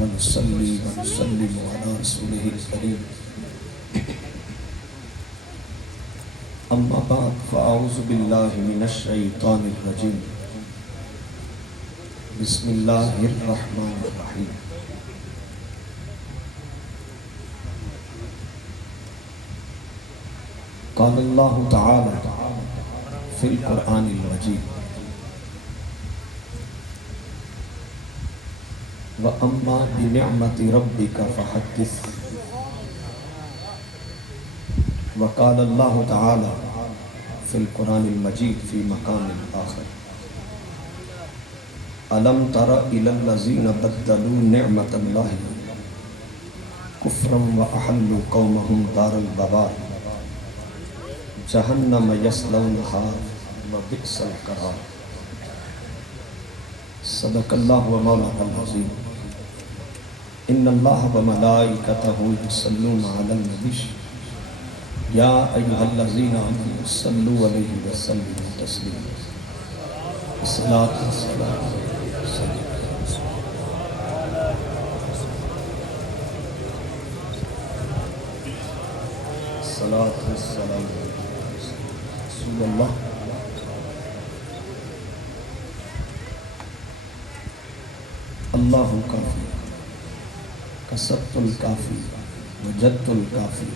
ونصلي ونسلم على رسوله الكريم أما بعد فأعوذ بالله من الشيطان الرجيم بسم الله الرحمن الرحيم قال الله تعالى في القرآن المجيد وَأَمَّا بِنِعْمَةِ رَبِّكَ فَحَدِّثْ وقال الله تعالى في القرآن المجيد في مقام آخر أَلَمْ تَرَ إِلَى الَّذِينَ بَدَّلُوا نِعْمَةَ اللَّهِ كُفْرًا وَأَحَلُّوا قَوْمَهُمْ دَارَ الْبَوَارِ جَهَنَّمَ يَصْلَوْنَهَا وَبِئْسَ الْقَرَارُ صدق اللہ و مولانا العظیم ان اللہ و ملائکتہ یصلون علی النبی یا ایھا الذین آمنوا صلوا علیہ وسلموا تسلیما الصلاۃ والسلام الصلاۃ والسلام رسول اللہ اللہ کافی کسبت الکافی وجدت الکافی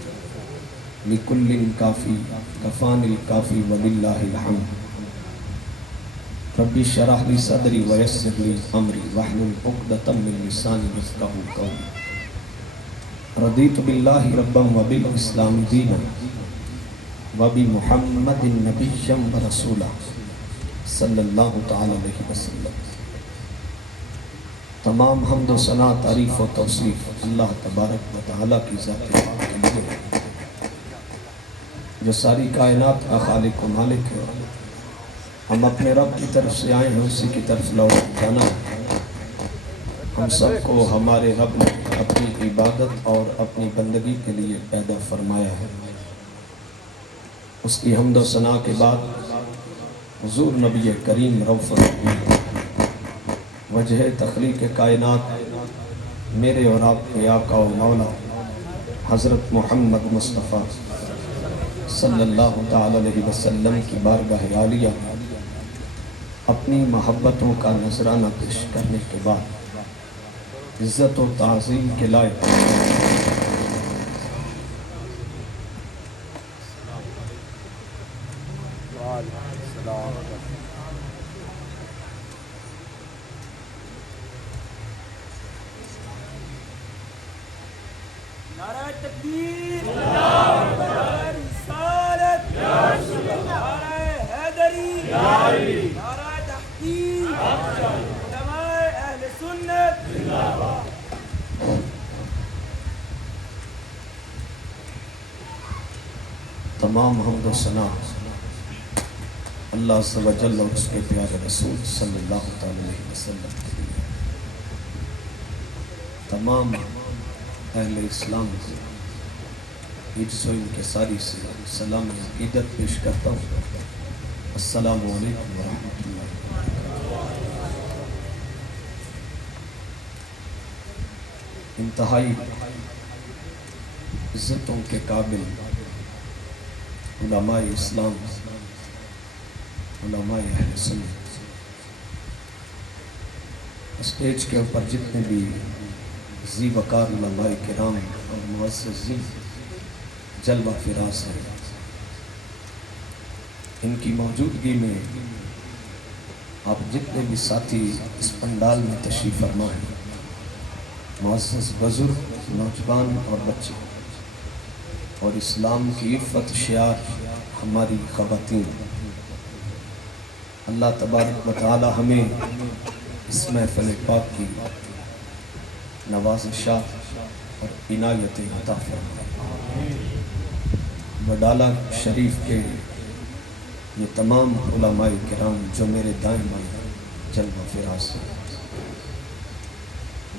لکل کافی کفان الکافی وللہ الحمد ربی اشرح لی صدری ویسر لی امری واحلل عقدۃ من لسانی یفقہوا قولی رضیت باللہ ربا وبالاسلام دینا وبمحمد نبیا ورسولا صلی اللہ تعالی علیہ وسلم تمام حمد و ثنا تعریف و توصیف اللہ تبارک و تعالیٰ کی ذات پاک کے لیے جو ساری کائنات کا خالق و مالک ہے ہم اپنے رب کی طرف سے آئے ہیں اسی کی طرف لوٹ جانا ہے ہم سب کو ہمارے رب نے اپنی عبادت اور اپنی بندگی کے لیے پیدا فرمایا ہے اس کی حمد و ثنا کے بعد حضور نبی کریم رؤوف الرحیم وجہ تخلیق کائنات میرے اور آپ کے آقا و مولا حضرت محمد مصطفیٰ صلی اللہ تعالی علیہ وسلم کی بارگاہ عالیہ اپنی محبتوں کا نذرانہ پیش کرنے کے بعد عزت و تعظیم کے لائق نعرہ تکبیر، نعرہ رسالت، نعرہ حیدری، نعرہ تحقیق، علماء اہل سنت، تمام حمد و ثنا اللہ عز و جل اور اس کے پیارے رسول صلی اللہ علیہ وسلم کے لیے تمام اہل اسلام کو عجز و انکساری سے سلام عقیدت پیش کرتا ہوں السلام علیکم ورحمۃ اللہ انتہائی عزتوں کے قابل علماء اسلام علماء اہل سنت اسٹیج کے اوپر جتنے بھی ذی وقار علماء کرام اور معززین جلوہ فراز ہیں ان کی موجودگی میں آپ جتنے بھی ساتھی اس پنڈال میں تشریف فرما ہیں معزز بزرگ نوجوان اور بچے اور اسلام کی عفت شعار ہماری خواتین اللہ تبارک و تعالی ہمیں اس محفل پاک کی نوازشات اور عنایت عطا فرمائے وڈالہ شریف کے یہ تمام علماء کرام جو میرے دائیں بائیں جلوہ فراز ہیں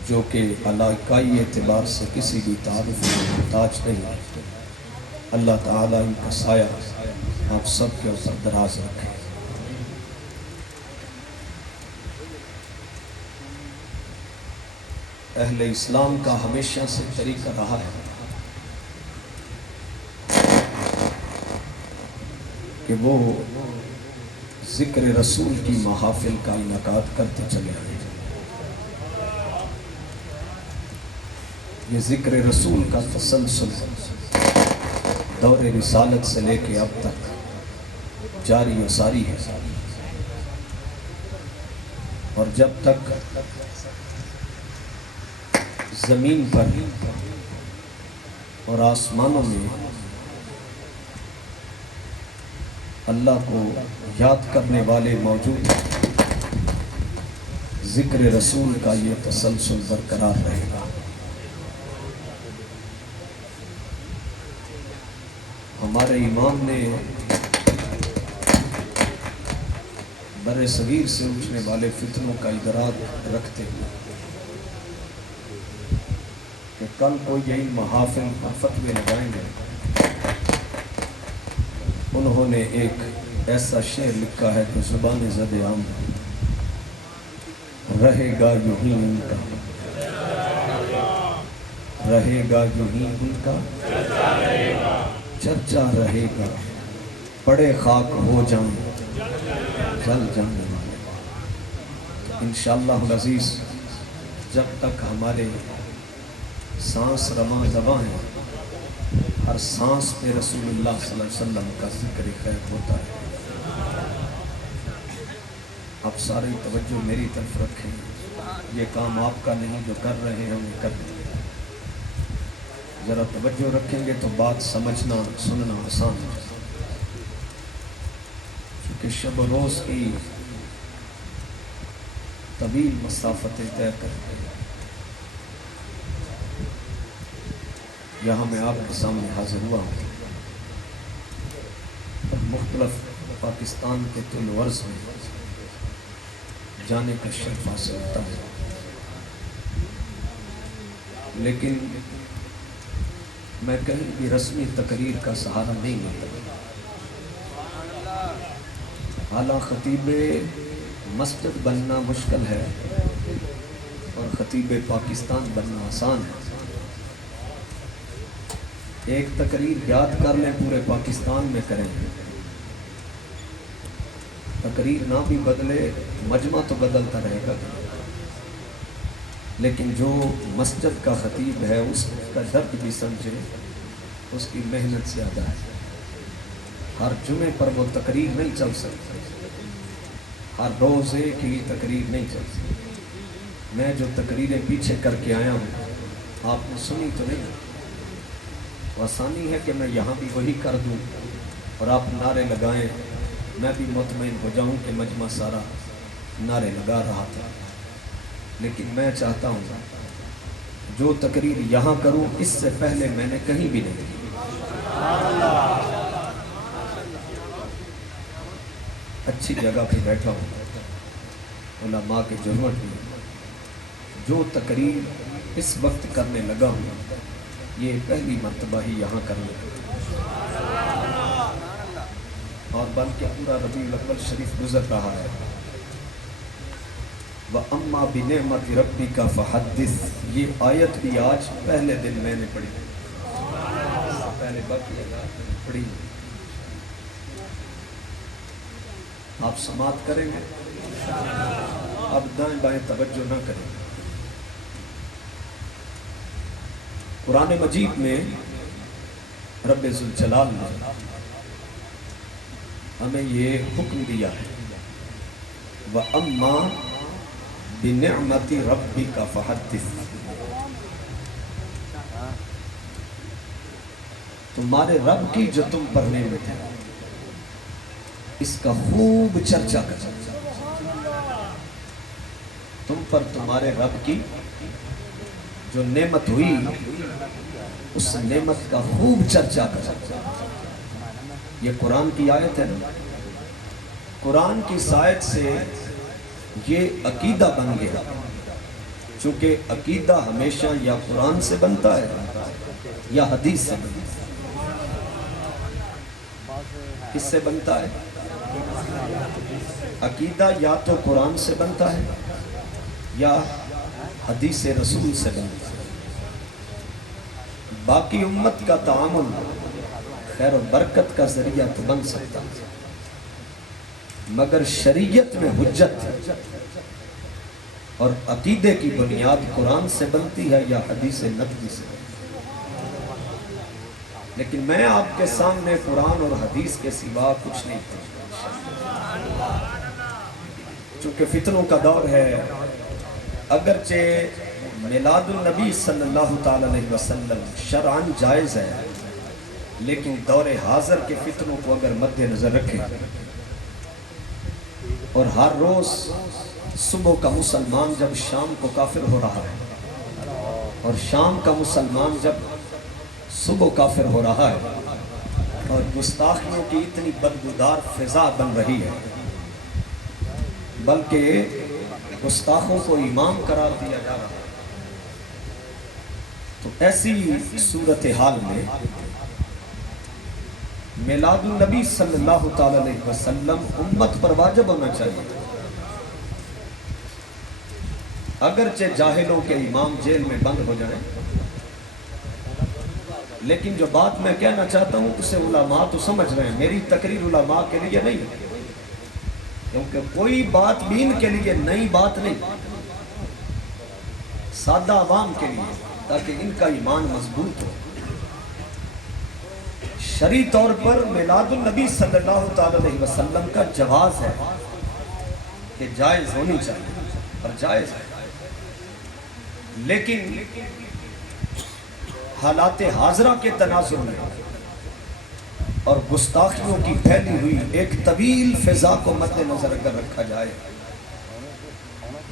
جو کہ علاقائی اعتبار سے کسی بھی تعارف میں محتاج نہیں اللہ تعالیٰ ان کا سایہ آپ سب کے اوپر دراز رکھے اہل اسلام کا ہمیشہ سے طریقہ رہا ہے کہ وہ ذکر رسول کی محافل کا انعقاد کرتے چلے آئے. یہ ذکر رسول کا تسلسل دور رسالت سے لے کے اب تک جاری و ساری ہے. اور جب تک زمین پر اور آسمانوں میں اللہ کو یاد کرنے والے موجود ہیں، ذکر رسول کا یہ تسلسل برقرار رہے گا. ہمارے امام نے بر صغیر سے اٹھنے والے فتنوں کا ادراک رکھتے ہوئے کہ کل کو یہی محافل پر فتوے لگائیں گے، انہوں نے ایک ایسا شعر لکھا ہے جو زبان زد عام رہے گا یوں ہی ان کا، رہے گا یوں ہی ان کا چرچا رہے گا، پڑے خاک ہو جائیں جل جانے والے. انشاءاللہ العزیز جب تک ہمارے سانس رواں زباں ہے، ہر سانس پہ رسول اللہ صلی اللہ علیہ وسلم کا ذکر خیر ہوتا ہے. آپ سارے توجہ میری طرف رکھیں، یہ کام آپ کا نہیں جو کر رہے ہیں ہم کر رہے ہیں. ذرا توجہ رکھیں گے تو بات سمجھنا سننا آسان ہے، کہ شب و روز کی طویل مسافتیں طے کرتے ہیں. یہاں میں آپ کے سامنے حاضر ہوا ہوں اور مختلف پاکستان کے طول و عرض میں جانے کا شرف حاصل ہوتا ہے، لیکن میں کہیں بھی رسمی تقریر کا سہارا نہیں لیتا. اعلیٰ خطیب مسجد بننا مشکل ہے اور خطیب پاکستان بننا آسان ہے. ایک تقریر یاد کر لیں پورے پاکستان میں کریں، تقریر نہ بھی بدلے مجمع تو بدلتا رہے گا، لیکن جو مسجد کا خطیب ہے اس کا درد بھی سمجھے، اس کی محنت زیادہ ہے. ہر جمعے پر وہ تقریر نہیں چل سکتی، ہر روز ایک ہی تقریر نہیں چل سکتی. میں جو تقریریں پیچھے کر کے آیا ہوں آپ نے سنی تو نہیں، آسانی ہے کہ میں یہاں بھی وہی کر دوں اور آپ نعرے لگائیں، میں بھی مطمئن ہو جاؤں کہ مجمع سارا نعرے لگا رہا تھا. لیکن میں چاہتا ہوں جو تقریر یہاں کروں اس سے پہلے میں نے کہیں بھی نہیں کی. اچھی جگہ پہ بیٹھا ہوں علماء کے جرمٹ میں، جو تقریر اس وقت کرنے لگا ہوں یہ پہلی مرتبہ ہی یہاں کرنے لگا، اور بلکہ پورا ربیع الاول شریف گزر رہا ہے. وَأَمَّا بِنِعْمَةِ رَبِّكَ فَحَدِّثْ، یہ آیت بھی آج پہلے دن میں نے پڑھی، پہلے باقی پڑھی. آپ سماعت کریں گے، اب دائیں بائیں توجہ نہ کریں. قرآن مجید میں رب ذوالجلال نے ہمیں یہ حکم دیا ہے وَأَمَّا بِنِعْمَةِ رَبِّكَ فَحَدِّثْ، تمہارے رب کی جو تم پر نعمت ہے اس کا خوب چرچا کر. تم پر تمہارے رب کی جو نعمت ہوئی اس نعمت کا خوب چرچا کر. یہ قرآن کی آیت ہے نا، قرآن کی آیت سے یہ عقیدہ بن گیا، چونکہ عقیدہ ہمیشہ یا قرآن سے بنتا ہے یا حدیث سے بنتا ہے. کس سے بنتا ہے؟ عقیدہ یا تو قرآن سے بنتا ہے یا حدیث رسول سے بنتا ہے۔ باقی امت کا تعامل خیر و برکت کا ذریعہ تو بن سکتا ہے، مگر شریعت میں حجت اور عقیدے کی بنیاد قرآن سے بنتی ہے یا حدیث نبوی سے۔ لیکن میں آپ کے سامنے قرآن اور حدیث کے سوا کچھ نہیں کرتا، چونکہ فتنوں کا دور ہے۔ اگرچہ میلاد النبی صلی اللہ تعالی علیہ وسلم شرعاً جائز ہے، لیکن دور حاضر کے فتنوں کو اگر مد نظر رکھیں اور ہر روز صبح کا مسلمان جب شام کو کافر ہو رہا ہے اور شام کا مسلمان جب صبح کافر ہو رہا ہے اور گستاخیوں کی اتنی بدبودار فضا بن رہی ہے، بلکہ گستاخوں کو امام قرار دیا جا رہا ہے، تو ایسی صورتحال میں میلاد النبی صلی اللہ تعالی علیہ وسلم امت پر واجب ہونا چاہیے۔ اگرچہ جاہلوں کے امام جیل میں بند ہو جائیں، لیکن جو بات میں کہنا چاہتا ہوں اسے علماء تو سمجھ رہے ہیں، میری تقریر علماء کے لیے نہیں ہے، کیونکہ کوئی بات دین کے لیے نئی بات نہیں، سادہ عوام کے لیے، تاکہ ان کا ایمان مضبوط ہو۔ شرعی طور پر میلاد النبی صلی اللہ تعالی علیہ وسلم کا جواز ہے کہ جائز ہونی چاہیے اور جائز ہے، لیکن حالات حاضرہ کے تناظر میں اور گستاخیوں کی پھیلی ہوئی ایک طویل فضا کو مد نظر اگر رکھا جائے،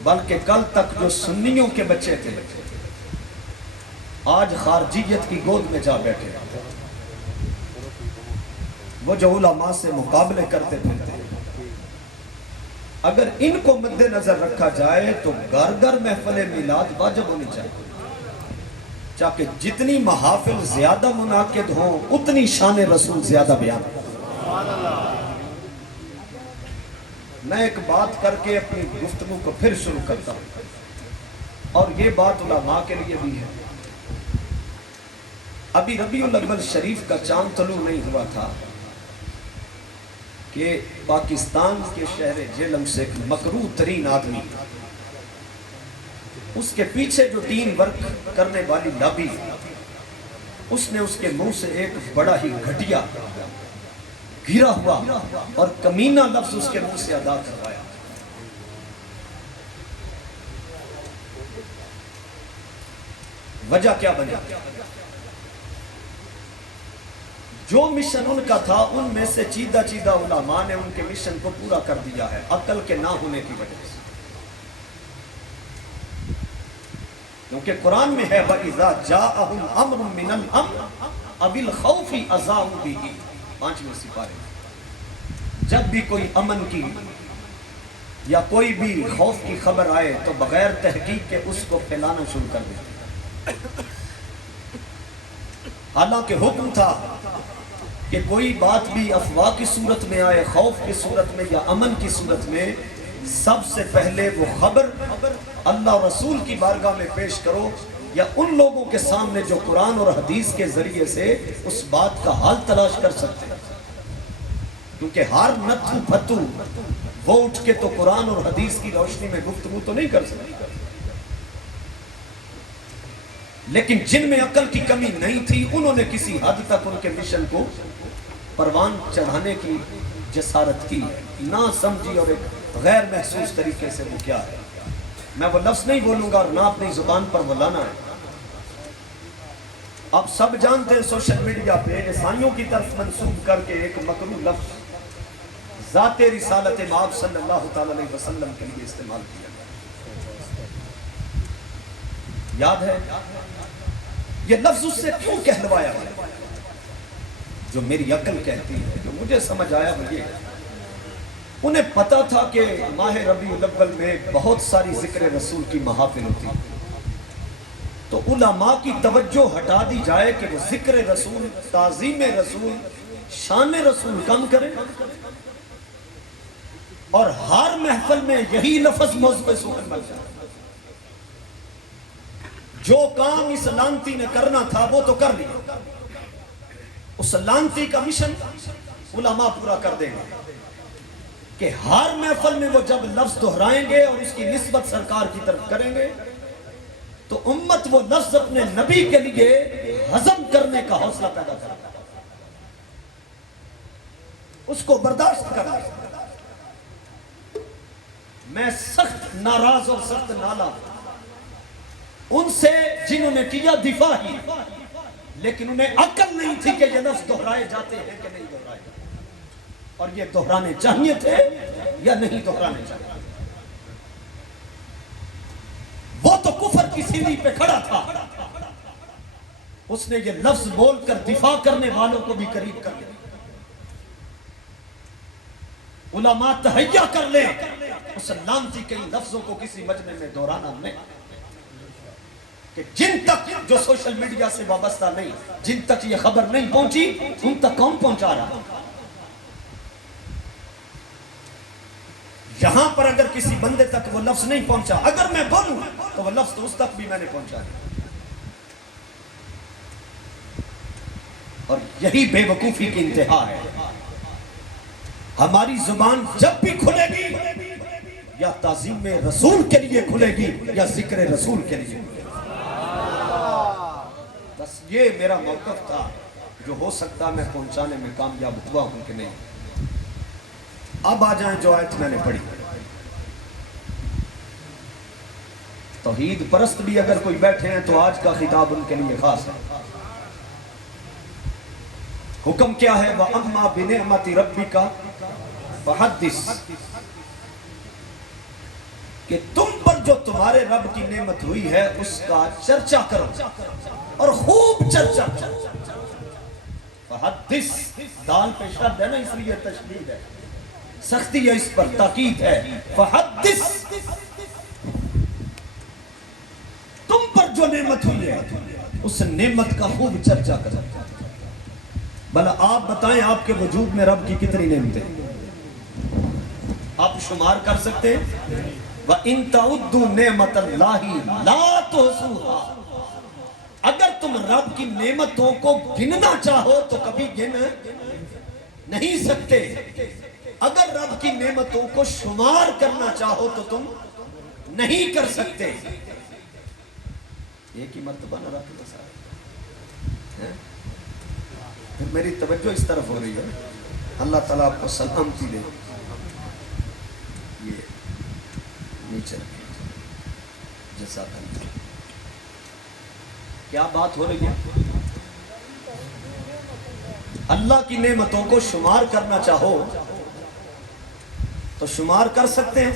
بلکہ کل تک جو سنیوں کے بچے تھے آج خارجیت کی گود میں جا بیٹھے، وہ جو علماء سے مقابلے کرتے پھرتے، اگر ان کو مد نظر رکھا جائے تو گھر گھر محفل میلاد واجب ہونی چاہیے، تاکہ جتنی محافل زیادہ منعقد ہوں اتنی شان رسول زیادہ بیان ہو۔ میں ایک بات کر کے اپنی گفتگو کو پھر شروع کرتا ہوں، اور یہ بات علماء کے لیے بھی ہے۔ ابھی ربیع الاول شریف کا چاند طلوع نہیں ہوا تھا کہ پاکستان کے شہر جیلم سے ایک مکروہ ترین آدمی، اس کے پیچھے جو ٹیم ورک کرنے والی لابی، اس نے اس کے منہ سے ایک بڑا ہی گھٹیا گھرا ہوا اور کمینہ لفظ اس کے منہ سے ادا کروایا۔ وجہ کیا بنی؟ جو مشن ان کا تھا ان میں سے چیدہ علماء نے ان کے مشن کو پورا کر دیا ہے، عقل کے نہ ہونے کی وجہ سے، کیونکہ قرآن میں ہے وَإِذَا جَاءَهُمْ أَمْرٌ مِّنَ الْأَمْرِ أَوِ الْخَوْفِ أَذَاعُوا بِهِ، 5ویں سپارے، جب بھی کوئی امن کی یا کوئی بھی خوف کی خبر آئے تو بغیر تحقیق کے اس کو پھیلانا شروع کر دیتے، حالانکہ حکم تھا کہ کوئی بات بھی افواہ کی صورت میں آئے، خوف کی صورت میں یا امن کی صورت میں، سب سے پہلے وہ خبر اللہ اور رسول کی بارگاہ میں پیش کرو، یا ان لوگوں کے سامنے جو قرآن اور حدیث کے ذریعے سے اس بات کا حل تلاش کر سکتے ہیں، کیونکہ ہر نتھو پھتو وہ اٹھ کے تو قرآن اور حدیث کی روشنی میں گفتگو تو نہیں کر سکتے، لیکن جن میں عقل کی کمی نہیں تھی انہوں نے کسی حد تک ان کے مشن کو پروان چڑھانے کی جسارت کی، نہ سمجھی اور ایک غیر محسوس طریقے سے وہ کیا ہے۔ میں وہ لفظ نہیں بولوں گا اور نہ اپنی زبان پر وہ لانا ہے۔ آپ سب جانتے ہیں سوشل میڈیا پہ عیسائیوں کی طرف منسوب کر کے ایک مکروہ لفظ ذات رسالت مآب صلی اللہ تعالی علیہ وسلم کے لیے استعمال کیا گیا، یاد ہے؟ یہ لفظ اس سے کیوں کہلوایا گیا؟ جو میری عقل کہتی ہے، جو مجھے سمجھ آیا وہ یہ، انہیں پتا تھا کہ ماہ ربیع الاول میں بہت ساری ذکر رسول کی محافل ہوتی، تو علماء کی توجہ ہٹا دی جائے کہ وہ ذکر رسول، تعظیم رسول، شان رسول کم کریں، اور ہر محفل میں یہی لفظ موضوع سخن بن جائے۔ جو کام اس لانتی نے کرنا تھا وہ تو کر لیا، اس لانتی کا مشن علماء پورا کر دیں گے کہ ہر محفل میں وہ جب لفظ دہرائیں گے اور اس کی نسبت سرکار کی طرف کریں گے تو امت وہ لفظ اپنے نبی کے لیے ہضم کرنے کا حوصلہ پیدا کرے، اس کو برداشت کرنا۔ میں سخت ناراض اور سخت نالا ان سے جنہوں نے کیا دفاع ہی، لیکن انہیں عقل نہیں تھی کہ یہ لفظ دہرائے جاتے ہیں کہ نہیں دہرائے جاتے، اور یہ دہرانے چاہیے تھے یا نہیں دہرانے چاہیے۔ وہ تو کفر کی سیڑھی پہ کھڑا تھا، اس نے یہ لفظ بول کر دفاع کرنے والوں کو بھی قریب کر لیا۔ علماء تہیہ کر لیں اس لعنتی کئی لفظوں کو کسی مجمع میں دہرانا نہیں، کہ جن تک جو سوشل میڈیا سے وابستہ نہیں، جن تک یہ خبر نہیں پہنچی، ان تک کون پہنچا رہا؟ یہاں پر اگر کسی بندے تک وہ لفظ نہیں پہنچا، اگر میں بولوں تو وہ لفظ تو اس تک بھی میں نے پہنچا دیا۔ اور یہی بے وقوفی کی انتہا ہے۔ ہماری زبان جب بھی کھلے گی یا تعظیم رسول کے لیے کھلے گی یا ذکر رسول کے لیے۔ بس یہ میرا موقف تھا جو ہو سکتا میں پہنچانے میں کامیاب ہوا ہوں کہ نہیں۔ اب آ جائیں جو آیت میں نے پڑھی۔ توحید پرست بھی اگر کوئی بیٹھے ہیں تو آج کا خطاب ان کے لیے خاص ہے۔ حکم کیا ہے؟ وَأَمَّا بِنِعْمَةِ رَبِّكَ فَحَدِّثْ، کہ تم پر جو تمہارے رب کی نعمت ہوئی ہے اس کا چرچا کرو اور خوب چرچا کرو۔ فحدث، دال پہ شد ہے نا، اس لیے تشدید ہے، سختی ہے، اس پر تاکید ہے۔ فحدث، تم پر جو نعمت ہوئی ہے اس نعمت کا خوب چرچا کرو۔ بھلا آپ بتائیں آپ کے وجود میں رب کی کتنی نعمتیں آپ شمار کر سکتے ہیں؟ وَإِن تَعُدُّوا نِعْمَةَ اللَّهِ لَا تُحْصُوهَا، اگر تم رب کی نعمتوں کو گننا چاہو تو کبھی گن نہیں سکتے۔ اگر رب کی نعمتوں کو شمار کرنا چاہو تو تم نہیں کر سکتے۔ ایک ہی مرتبہ نہ رکھ دو سارے، پھر میری توجہ اس طرف ہو رہی ہے۔ اللہ تعالیٰ آپ کو سلامتی دے۔ یہ نیچے رکھیں، جزاک اللہ۔ کیا بات ہو رہی ہے؟ اللہ کی نعمتوں کو شمار کرنا چاہو تو شمار کر سکتے ہیں؟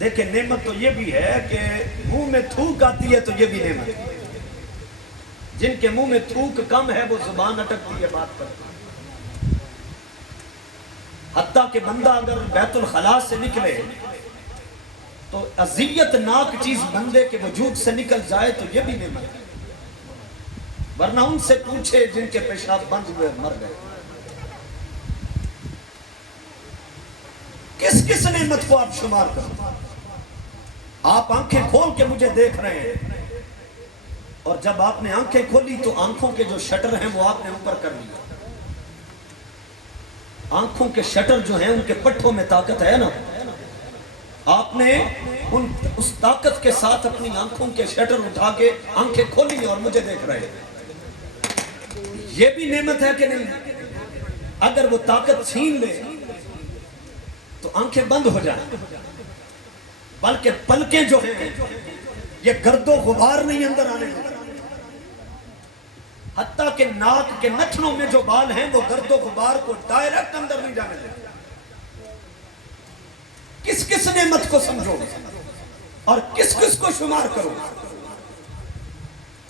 دیکھیں نعمت تو یہ بھی ہے کہ منہ میں تھوک آتی ہے تو یہ بھی نعمت ہے۔ جن کے منہ میں تھوک کم ہے وہ زبان اٹکتی ہے بات پر۔ حتیٰ کہ بندہ اگر بیت الخلاء سے نکلے تو اذیت ناک چیز بندے کے وجود سے نکل جائے تو یہ بھی نعمت ہے، ورنہ ان سے پوچھے جن کے پیشاب بند ہوئے مر گئے۔ کس کس نعمت کو آپ شمار کریں؟ آپ آنکھیں کھول کے مجھے دیکھ رہے ہیں، اور جب آپ نے آنکھیں کھولی تو آنکھوں کے جو شٹر ہیں وہ آپ نے اوپر کر لیا۔ آنکھوں کے شٹر جو ہیں ان کے پٹھوں میں طاقت ہے نا، آپ نے اس طاقت کے ساتھ اپنی آنکھوں کے شٹر اٹھا کے آنکھیں کھولی اور مجھے دیکھ رہے ہیں۔ یہ بھی نعمت ہے کہ نہیں؟ اگر وہ طاقت چھین لے تو آنکھیں بند ہو جائیں، بلکہ پلکیں جو ہیں یہ گرد و غبار نہیں اندر آنے دیتے، حتیٰ کہ ناک کے نتنوں میں جو بال ہیں وہ گرد و غبار کو ڈائریکٹ اندر نہیں جانے دیتے۔ کس کس نعمت کو سمجھو اور کس کس کو شمار کرو؟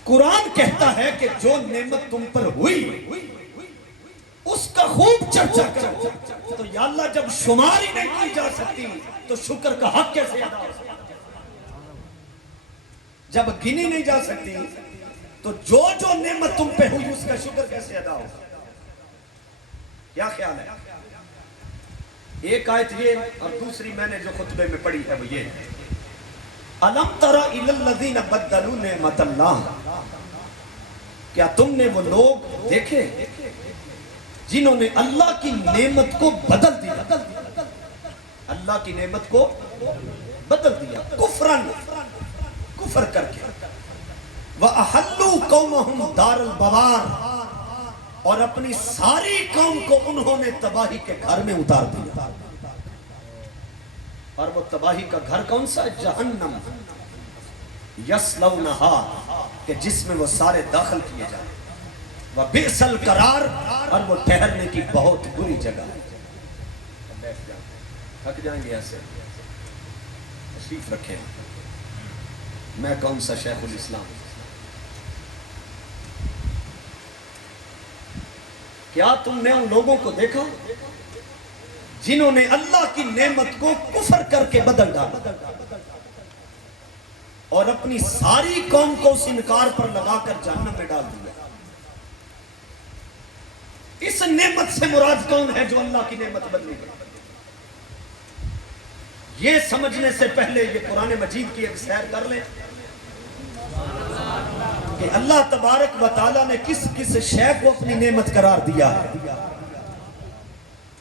قرآن کہتا ہے کہ جو نعمت تم پر ہوئی اس کا خوب چرچا کرو۔ تو یا اللہ جب شمار ہی نہیں کی جا سکتی تو شکر کا حق کیسے ادا ہو سکتا؟ جب گنی نہیں جا سکتی تو جو جو نعمت تم پہ ہوئی اس کا شکر کیسے ادا ہو؟ کیا خیال ہے؟ ایک آیت یہ اور دوسری میں نے جو خطبے میں پڑھی ہے وہ یہ ہے۔ الم تر الی الذین بدلوا نعمت اللہ، کیا تم نے وہ لوگ دیکھے جنہوں نے اللہ کی نعمت کو بدل دیا، اللہ کی نعمت کو بدل دیا، کفرن، کفر کر کے، وَأَحَلُّوا قَوْمَهُمْ دَارَ الْبَوَارِ، اور اپنی ساری قوم کو انہوں نے تباہی کے گھر میں اتار دیا، اور وہ تباہی کا گھر کون سا؟ جہنم، یصلونہا، کہ جس میں وہ سارے داخل کیے جائیں، وَبِئْسَ الْقَرَارِ، اور وہ ٹھہرنے کی بہت بری جگہ ہے۔ بیٹھ جائیں، تھک جائیں گے ایسے، تشریف رکھیں۔ میں کون سا شیخ الاسلام؟ کیا تم نے ان لوگوں کو دیکھا جنہوں نے اللہ کی نعمت کو کفر کر کے بدل ڈالا اور اپنی ساری قوم کو اس انکار پر لگا کر جہنم میں ڈال دیا؟ اس نعمت سے مراد کون ہے جو اللہ کی نعمت بدلی گئی؟ یہ سمجھنے سے پہلے یہ قرآن مجید کی ایک سیر کر لیں کہ اللہ تبارک و تعالیٰ نے کس کس شے کو اپنی نعمت قرار دیا ہے۔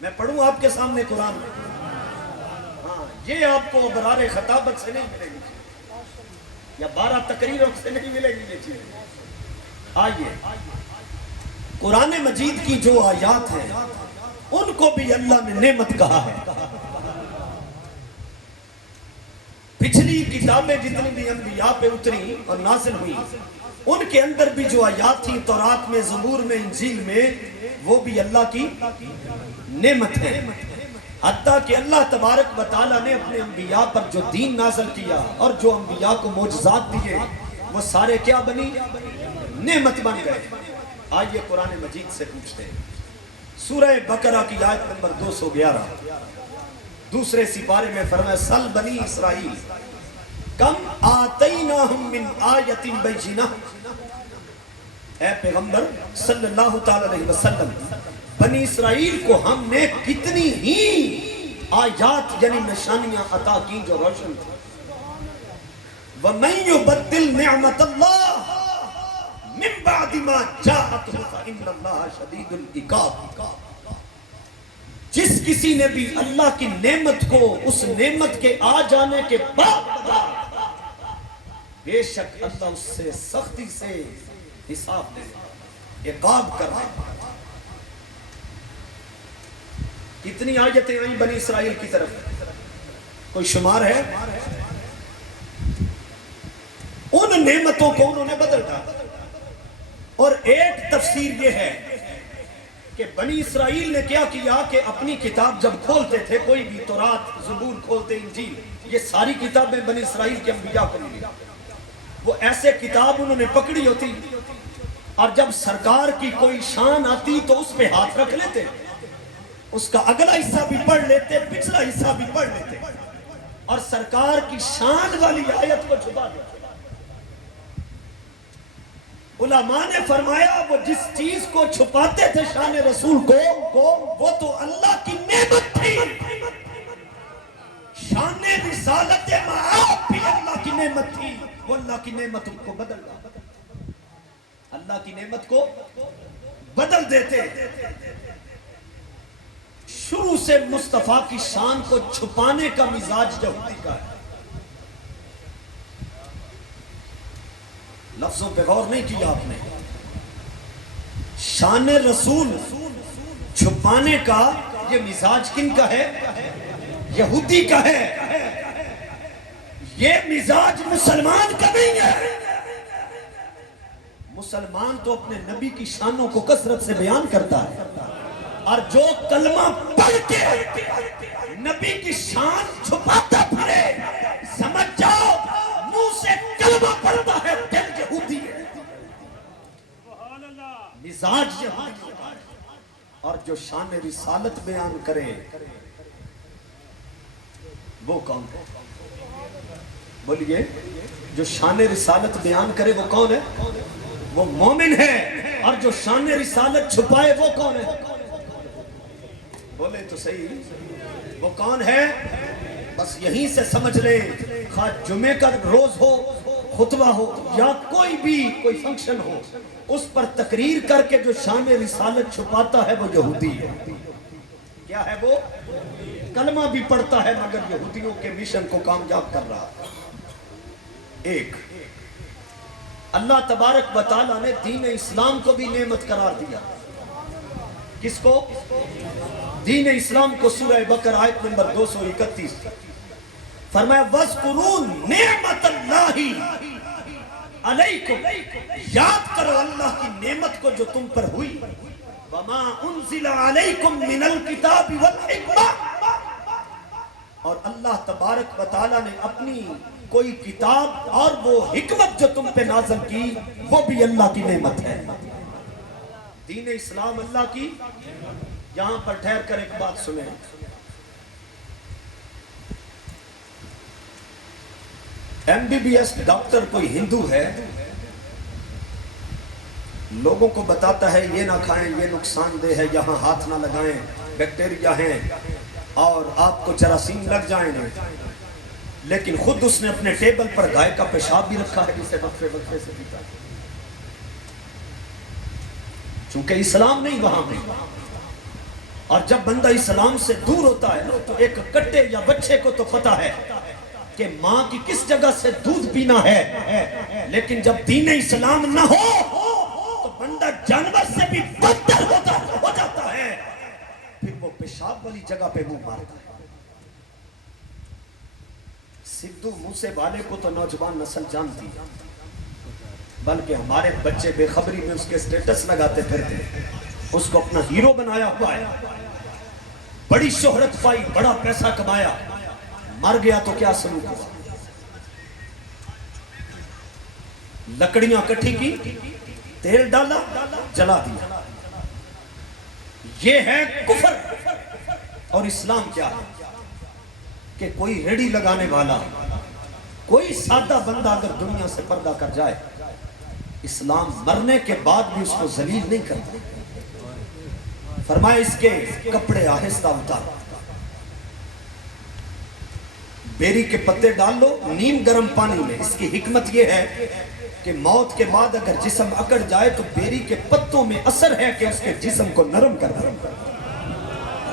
میں پڑھوں آپ کے سامنے قرآن میں، ہاں یہ آپ کو برار خطابت سے نہیں ملے گی یا 12 تقریروں سے نہیں ملے گی یہ چیز۔ آئیے قرآن مجید کی جو آیات ہیں ان کو بھی اللہ نے نعمت کہا ہے۔ پچھلی کتابیں جتنی بھی انبیاء پہ اتری اور نازل ہوئی ان کے اندر بھی جو آیات تھی، تورات میں، زبور میں، انجیل میں، وہ بھی اللہ کی نعمت ہے۔ حتیٰ کہ اللہ تبارک و تعالیٰ نے اپنے انبیاء پر جو دین نازل کیا اور جو انبیاء کو معجزات دیے وہ سارے کیا بنی؟ نعمت بن گئے۔ آئیے قرآن مجید سے پوچھتے ہیں، سورہ بقرہ کی آیت نمبر 211 دوسرے سپارے میں فرمایا سل بنی اسرائیل کم آتیناہم من آیت بینہ، اے پیغمبر صلی اللہ تعالی علیہ وسلم، بنی اسرائیل کو ہم نے کتنی ہی آیات یعنی نشانیاں عطا کی جو روشن تھی۔ وَمَن يُبَدِّلْ نِعْمَةَ اللَّهِ مِن بَعْدِ مَا جَاءَتْهُ فَإِنَّ اللَّهَ شَدِيدُ الْعِقَابِ، جس کسی نے بھی اللہ کی نعمت کو اس نعمت کے آ جانے کے بعد بے شک اللہ اس سے سختی سے حساب لے، عقاب کر رہے۔ کتنی آیتیں آئیں بنی اسرائیل کی طرف؟ کوئی شمار ہے؟ ان نعمتوں کو انہوں نے بدل ڈالا۔ اور ایک تفسیر یہ ہے کہ بنی اسرائیل نے کیا کیا کہ اپنی کتاب جب کھولتے تھے، کوئی بھی تورات، زبور کھولتے، انجیل، یہ ساری کتابیں بنی اسرائیل کے انبیاء کو ملی، وہ ایسے کتاب انہوں نے پکڑی ہوتی اور جب سرکار کی کوئی شان آتی تو اس پہ ہاتھ رکھ لیتے، اس کا اگلا حصہ بھی پڑھ لیتے، پچھلا حصہ بھی پڑھ لیتے اور سرکار کی شان والی آیت کو چھپا دیتے۔ علماء نے فرمایا وہ جس چیز کو چھپاتے تھے شان رسول کو، وہ تو اللہ کی نعمت تھی۔ شان رسالت معاب بھی اللہ کی نعمت تھی، وہ اللہ کی نعمت کو بدل دیتے، اللہ کی نعمت کو بدل دیتے۔ شروع سے مصطفیٰ کی شان کو چھپانے کا مزاج یہودی کا ہے۔ لفظوں پہ غور نہیں کیا آپ نے، شان رسول چھپانے کا یہ مزاج کن کا ہے؟ یہودی کا ہے۔ یہ مزاج مسلمان کا نہیں ہے۔ مسلمان تو اپنے نبی کی شانوں کو کثرت سے بیان کرتا ہے، اور جو کلمہ پڑھ کے نبی کی شان چھپاتا پھرے، سمجھ جاؤ منہ سے کلمہ پڑھتا ہے، دل یہودی ہے، مزاج یہودی ہے۔ اور جو شان رسالت بیان کرے وہ کون ہے؟ بولیے، جو شان رسالت بیان کرے وہ کون ہے؟ وہ مومن ہے۔ اور جو شان رسالت چھپائے وہ کون ہے؟ بولے تو صحیح، وہ کون ہے؟ بس یہیں سے سمجھ لیں، خواہ جمعے کا روز ہو، خطبہ ہو یا کوئی فنکشن ہو، اس پر تقریر کر کے جو شان رسالت چھپاتا ہے وہ یہودی ہے۔ کیا ہے وہ؟ کلمہ بھی پڑھتا ہے مگر یہودیوں کے مشن کو کامیاب کر رہا ہے۔ ایک، اللہ تبارک و تعالیٰ نے دین اسلام کو بھی نعمت قرار دیا۔ کس کو؟ دین اسلام کو۔ سورہ بقرہ آیت نمبر 231 فرمایا وَاذْكُرُوا نِعْمَةَ اللَّهِ عَلَيْكُمْ، یاد کرو اللہ کی نعمت کو جو تم پر ہوئی۔ وَمَا أُنزِلَ عَلَيْكُمْ مِنَ الْكِتَابِ وَالْحِكْمَةِ، اور اللہ تبارک و تعالیٰ نے اپنی کوئی کتاب اور وہ حکمت جو تم پہ نازل کی وہ بھی اللہ کی نعمت ہے۔ دین اسلام اللہ کی۔ یہاں پر ٹھہر کر ایک بات سنیں، MBBS ڈاکٹر کوئی ہندو ہے، لوگوں کو بتاتا ہے یہ نہ کھائیں، یہ نقصان دہ ہے، یہاں ہاتھ نہ لگائیں، بیکٹیریا ہیں اور آپ کو جراثیم لگ جائیں گے، لیکن خود اس نے اپنے ٹیبل پر گائے کا پیشاب بھی رکھا ہے جسے وقفے وقفے سے پیتا ہے، چونکہ اسلام نہیں وہاں میں۔ اور جب بندہ اسلام سے دور ہوتا ہے تو ایک کٹے یا بچے کو تو پتا ہے کہ ماں کی کس جگہ سے دودھ پینا ہے، لیکن جب دین اسلام نہ ہو تو بندہ جانور سے بھی بدتر ہو جاتا ہے، پھر وہ پیشاب والی جگہ پہ منہ مارتا ہے۔ سدھو موسے والے کو تو نوجوان نسل جانتی ہے، بلکہ ہمارے بچے بے خبری میں اس کے سٹیٹس لگاتے پھرتے، اس کو اپنا ہیرو بنایا ہوا ہے، بڑی شہرت پائی، بڑا پیسہ کمایا، مر گیا تو کیا سلوک ہوا؟ لکڑیاں کٹھی کی، تیل ڈالا، جلا دیا۔ یہ ہے کفر۔ اور اسلام کیا ہے کہ کوئی ریڑی لگانے والا، کوئی سادہ بندہ اگر دنیا سے پردہ کر جائے، اسلام مرنے کے بعد بھی اس کو ذلیل نہیں کرتا۔ فرمایا اس کے کپڑے آہستہ اتارو، بیری کے پتے ڈال لو نیم گرم پانی میں۔ اس کی حکمت یہ ہے کہ موت کے بعد اگر جسم اکڑ جائے تو بیری کے پتوں میں اثر ہے کہ اس کے جسم کو نرم کر دے۔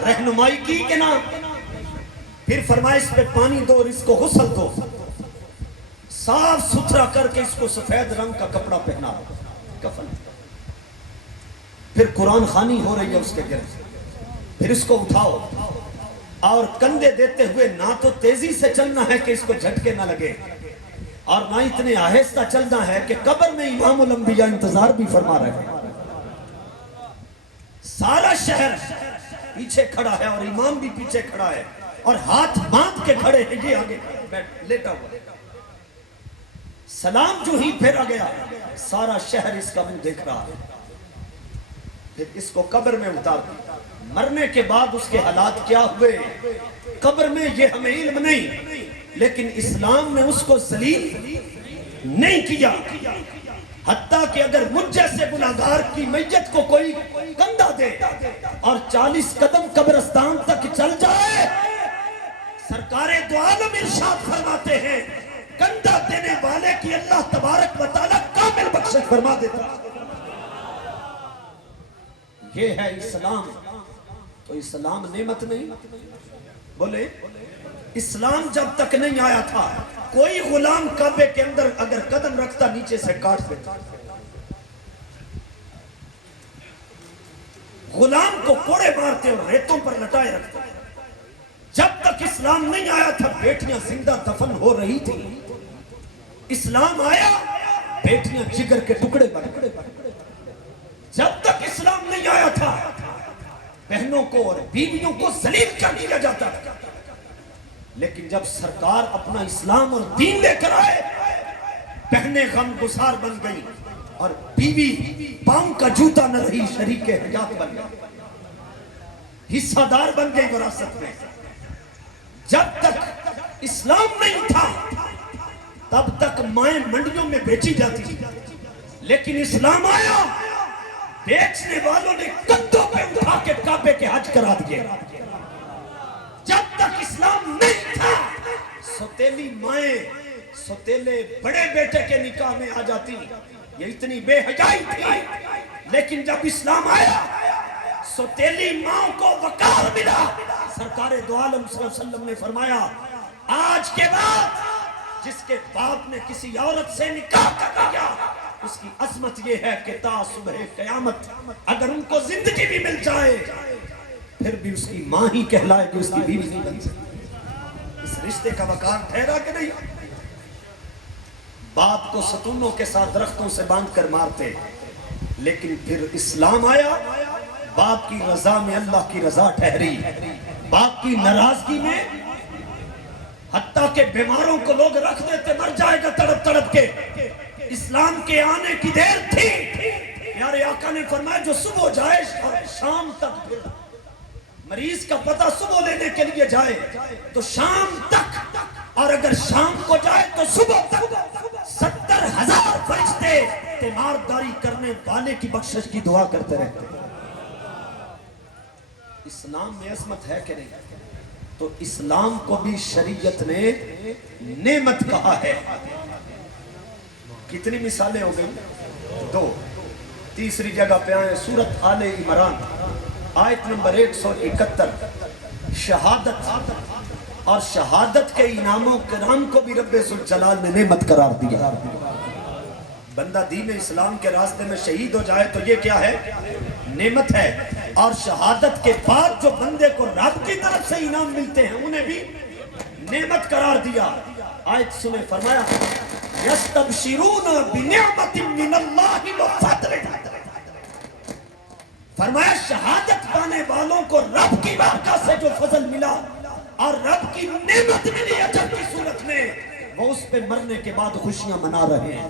رہنمائی کی کہ نہ؟ پھر فرمایا اس پہ پانی دو اور اس کو غسل دو، صاف ستھرا کر کے اس کو سفید رنگ کا کپڑا پہنا، کفن۔ پھر قرآن خوانی ہو رہی ہے اس کے گرد، پھر اس کو اٹھاؤ اور کندھے دیتے ہوئے نہ تو تیزی سے چلنا ہے کہ اس کو جھٹکے نہ لگے، اور نہ اتنے آہستہ چلنا ہے کہ قبر میں امام الانبیاء انتظار بھی فرما رہے ہیں۔ سارا شہر پیچھے کھڑا ہے اور امام بھی پیچھے کھڑا ہے اور ہاتھ باندھ کے کھڑے ہیں، یہ آگے لیٹا ہوا۔ سلام جو ہی پھیرا گیا، سارا شہر اس کا منہ دیکھ رہا ہے۔ پھر اس کو قبر میں اتار دیا۔ مرنے کے بعد اس کے حالات کیا ہوئے قبر میں یہ ہمیں علم نہیں، لیکن اسلام نے اس کو ذلیل نہیں کیا۔ حتیٰ کہ اگر مجھ جیسے گناہگار کی میت کو کوئی کندھا دے اور 40 قدم قبرستان تک چل جائے، سرکار دو عالم ارشاد فرماتے ہیں کندھا دینے والے کی اللہ تبارک و تعالیٰ کامل بخشش فرما دیتا۔ یہ ہے اسلام۔ تو اسلام نعمت نہیں؟ بولے اسلام جب تک نہیں آیا تھا کوئی غلام کعبے کے اندر اگر قدم رکھتا نیچے سے کاٹ دیتا، غلام کو کوڑے مارتے اور ریتوں پر لٹائے رکھتے۔ جب تک اسلام نہیں آیا تھا بیٹیاں زندہ دفن ہو رہی تھی، اسلام آیا بیٹیاں جگر کے ٹکڑے بن گئے۔ جب تک اسلام نہیں آیا تھا بہنوں کو اور بیویوں کو ذلیل کر دیا جاتا تھا، لیکن جب سرکار اپنا اسلام اور دین لے کر آئے، بہنیں غم گسار بن گئی اور بیوی پاؤں کا جوتا نہ رہی، شریک حیات بن گئی، حصہ دار بن گئی وراثت میں۔ جب تک اسلام نہیں تھا تب تک مائیں منڈیوں میں بیچی جاتی تھی، لیکن اسلام آیا بیچنے والوں نے کندھوں پہ اٹھا کے کعبے کے حج کرا دیے۔ جب تک اسلام نہیں تھا سوتیلی مائیں سوتیلے بڑے بیٹے کے نکاح میں آ جاتی، یہ اتنی بے حیائی تھی۔ لیکن جب اسلام آیا سوتیلی ماں کو وقار ملا۔ سرکار دو عالم صلی اللہ علیہ وسلم نے فرمایا آج کے بعد جس کے باپ نے کسی عورت سے نکاح کر لیا اس کی عظمت یہ ہے کہ تا صبح قیامت اگر ان کو زندگی بھی مل جائے پھر بھی اس کی ماں ہی کہلائے گی، اس کی بیوی نہیں بن سکتی۔ اس رشتے کا وقار ٹھہرا کہ نہیں؟ باپ کو ستونوں کے ساتھ درختوں سے باندھ کر مارتے، لیکن پھر اسلام آیا، باپ کی رضا میں اللہ کی رضا ٹھہری، باپ کی ناراضگی میں حتیٰ کہ بیماروں کو لوگ رکھ دیتے مر جائے گا تڑپ تڑپ کے، اسلام کے آنے کی دیر تھی۔ پیارے آقا نے فرمایا جو صبح جائے اور شام تک، پھر مریض کا پتہ صبح لینے کے لیے جائے تو شام تک، اور اگر شام کو جائے تو صبح تک 70,000 فرشتے تیمارداری کرنے والے کی بخشش کی دعا کرتے رہتے ہیں۔ اسلام میں عظمت ہے کہ نہیں؟ تو اسلام کو بھی شریعت نے نعمت کہا ہے۔ کتنی مثالیں ہو گئی؟ 2۔ تیسری جگہ پہ آئیں، سورۃ آل عمران آیت نمبر 171۔ شہادت اور شہادت کے انعاموں کرام کو بھی رب ذوالجلال نے نعمت قرار دیا۔ بندہ دین اسلام کے راستے میں شہید ہو جائے تو یہ کیا ہے؟ نعمت ہے۔ اور شہادت کے بعد جو بندے کو رب کی طرف سے انعام ملتے ہیں انہیں بھی نعمت قرار دیا۔ آیت سنیں، فرمایا یستبشرون بنعمت من اللہ وفضل، فرمایا شہادت پانے والوں کو رب کی بارگاہ سے جو فضل ملا اور رب کی نعمت ملی اجر کی صورت میں، وہ اس پہ مرنے کے بعد خوشیاں منا رہے ہیں۔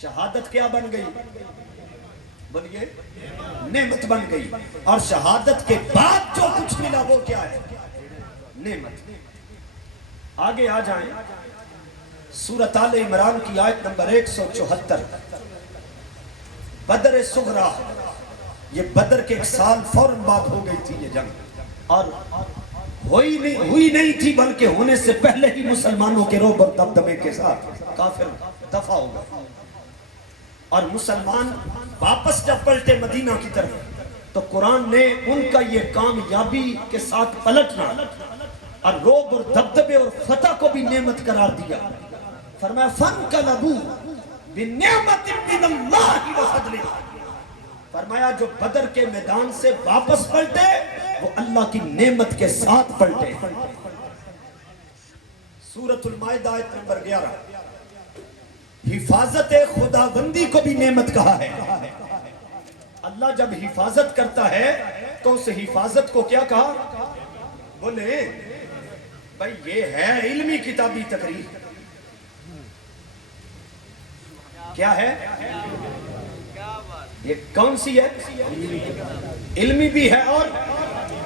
شہادت کیا بن گئی؟ بولیے، نعمت بن گئی۔ اور شہادت کے بعد جو کچھ ملا وہ کیا ہے؟ نعمت۔ آگے آ جائیں، سورۃ آل عمران کی آیت نمبر 174۔ بدر صغریٰ، یہ بدر کے ایک سال فوراً بعد ہو گئی تھی یہ جنگ، اور ہوئی نہیں تھی بلکہ ہونے سے پہلے ہی مسلمانوں کے رعب اور دبدبے کے ساتھ کافر دفع ہو گئے، اور مسلمان واپس جب پلٹے مدینہ کی طرف تو قرآن نے ان کا یہ کامیابی کے ساتھ پلٹنا اور رعب اور دبدبے اور فتح کو بھی نعمت قرار دیا۔ فرمایا فَانْقَلَبُوا بِنِعْمَةٍ مِّنَ اللَّهِ وَفَضْلِهِ، فرمایا جو بدر کے میدان سے واپس پلٹے وہ اللہ کی نعمت کے ساتھ پلٹے۔ سورۃ المائدہ آیت نمبر 11۔ حفاظت خداوندی کو بھی نعمت کہا ہے۔ اللہ جب حفاظت کرتا ہے تو اس حفاظت کو کیا کہا؟ بولے بھائی یہ ہے علمی کتابی تقریر۔ کیا ہے یہ؟ کون سی ہے؟ علمی بھی ہے،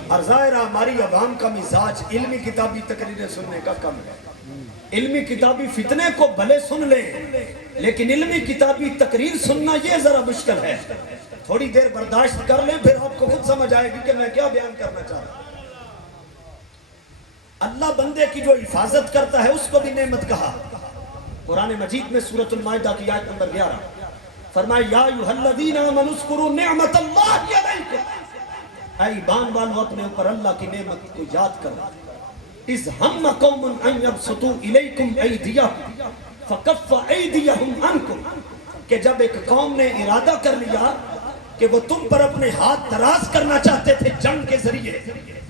اور ظاہرہ ہماری عوام کا مزاج علمی کتابی تقریریں سننے کا کم ہے۔ علمی کتابی فتنے کو بھلے سن لیں لیکن علمی کتابی تقریر سننا یہ ذرا مشکل ہے۔ تھوڑی دیر برداشت کر لیں پھر آپ کو خود سمجھ آئے گی کہ میں کیا بیان کرنا چاہ رہا ہوں۔ اللہ بندے کی جو حفاظت کرتا ہے اس کو بھی نعمت کہا۔ قرآن مجید میں سورۃ المائدہ کی آیت نمبر 11 فرمایا یا ایھا الذین آمنوا اذکروا نعمت اللہ علیکم، اے ایمان والو اپنے اوپر اللہ کی نعمت کو یاد کرو۔ اذ ہم قوم ان یبسطوا الیکم ایدیہم فکف ایدیہم عنکم، کہ جب ایک قوم نے ارادہ کر لیا کہ وہ تم پر اپنے ہاتھ دراز کرنا چاہتے تھے جنگ کے ذریعے،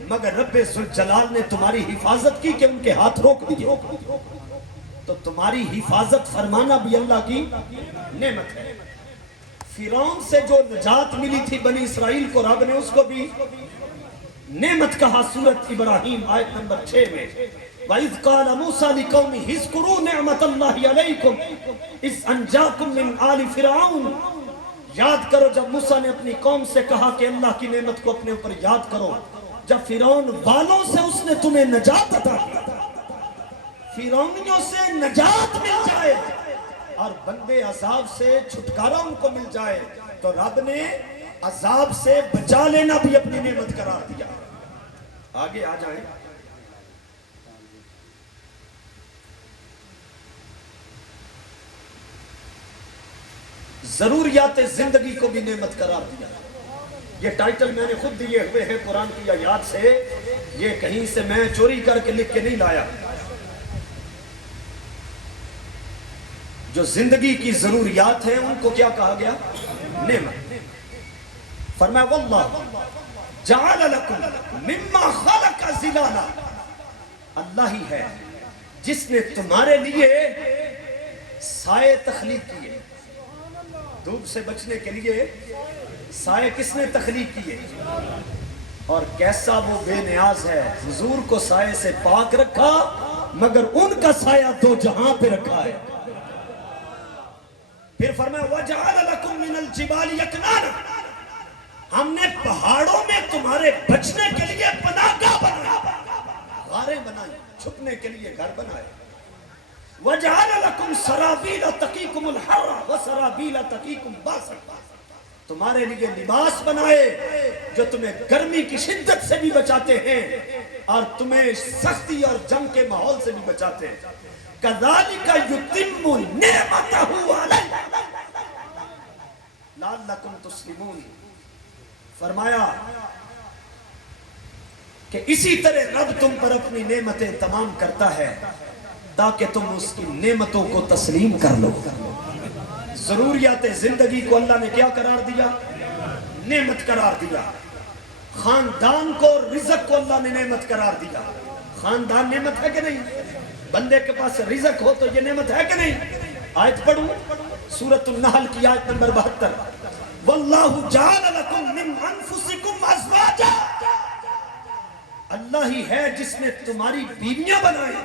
مگر رب ذوالجلال نے تمہاری حفاظت کی کہ ان کے ہاتھ روک دیے، تو تمہاری حفاظت فرمانا بھی اللہ کی نعمت ہے۔ فرعون سے جو نجات ملی تھی بنی اسرائیل کو، رب نے اس کو بھی نعمت کہا۔ سورۃ ابراہیم آیت نمبر 6 میں وَإِذْ قَالَ مُوسَىٰ لِقَوْمِهِ اذْكُرُوا نِعْمَةَ اللَّهِ عَلَيْكُمْ إِذْ أَنْجَاكُمْ مِنْ آلِ فِرْعَوْنَ، یاد کرو جب موسیٰ نے اپنی قوم سے کہا کہ اللہ کی نعمت کو اپنے اوپر یاد کرو، جب فرعون والوں سے اس نے تمہیں نجات عطا کی، فرعونیوں سے نجات مل جائے اور بندے عذاب سے چھٹکارا ان کو مل جائے، تو رب نے عذاب سے بچا لینا بھی اپنی نعمت قرار دیا۔ آگے آ جائیں، ضروریات زندگی کو بھی نعمت قرار دیا. یہ ٹائٹل میں نے خود دیے ہوئے ہیں قرآن کی آیات سے، یہ کہیں سے میں چوری کر کے لکھ کے نہیں لایا. جو زندگی کی ضروریات ہیں ان کو کیا کہا گیا؟ نعمت. فرمایا واللہ جعل لکم مما خلق ظلالا، اللہ ہی ہے جس نے تمہارے لیے سائے تخلیق کیے. دھوپ سے بچنے کے لیے سائے کس نے تخلیق کیے؟ اور کیسا وہ بے نیاز ہے، حضور کو سائے سے پاک رکھا مگر ان کا سایہ دو جہاں پہ رکھا ہے. پھر فرمایا وَجَعَلَ لَكُم مِّنَ الْجِبَالِ يَكْنَانًا، ہم نے پہاڑوں میں تمہارے بچنے کے لیے پناہگاہ بنائے، غاریں بنائی، چھپنے کے لیے گھر بنائے. وَجَعَلَ لَكُمْ سَرَابِيلَ تَقِيكُمُ الْحَرَّ وَسَرَابِيلَ تَقِيكُمْ بَأْسَكُمْ، تمہارے لیے لباس بنائے جو تمہیں گرمی کی شدت سے بھی بچاتے ہیں اور تمہیں سختی اور جنگ کے ماحول سے بھی بچاتے ہیں. كَذَلِكَ يُتِمُّ نِعْمَتَهُ عَلَيْكُمْ لَعَلَّكُمْ تُسْلِمُونَ. فرمایا کہ اسی طرح رب تم پر اپنی نعمتیں تمام کرتا ہے تاکہ تم اس کی نعمتوں کو تسلیم کر لو. ضروریات زندگی کو اللہ نے کیا قرار دیا؟ نعمت قرار دیا. خاندان کو، رزق کو اللہ نے نعمت قرار دیا. خاندان نعمت ہے کہ نہیں؟ بندے کے پاس رزق ہو تو یہ نعمت ہے کہ نہیں؟ آیت پڑھوں سورۃ النحل کی آیت نمبر 72. واللہ جعل لکم من انفسکم ازواجا، اللہ ہی ہے جس نے تمہاری بیویاں بنائی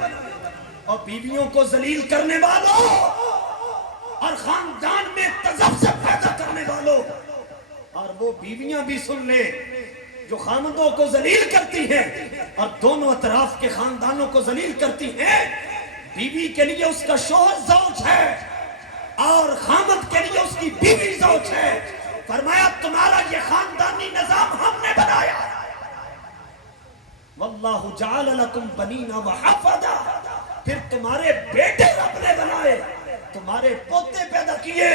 اور بیویوں کو ذلیل کرنے والوں اور خاندان میں تذبذب پیدا کرنے والوں. اور وہ بیویاں بھی سن لے جو خامدوں کو ذلیل کرتی ہیں اور دونوں اطراف کے خاندانوں کو ذلیل کرتی ہیں. بیوی کے لیے اس کا شوہر زوج ہے اور خامد کے لیے اس کی بیوی زوج ہے. فرمایا تمہارا یہ خاندانی نظام ہم نے بنایا. واللہ جعل لکم بنین وحفدا، پھر تمہارے بیٹے رب نے بنائے، تمہارے پوتے پیدا کیے.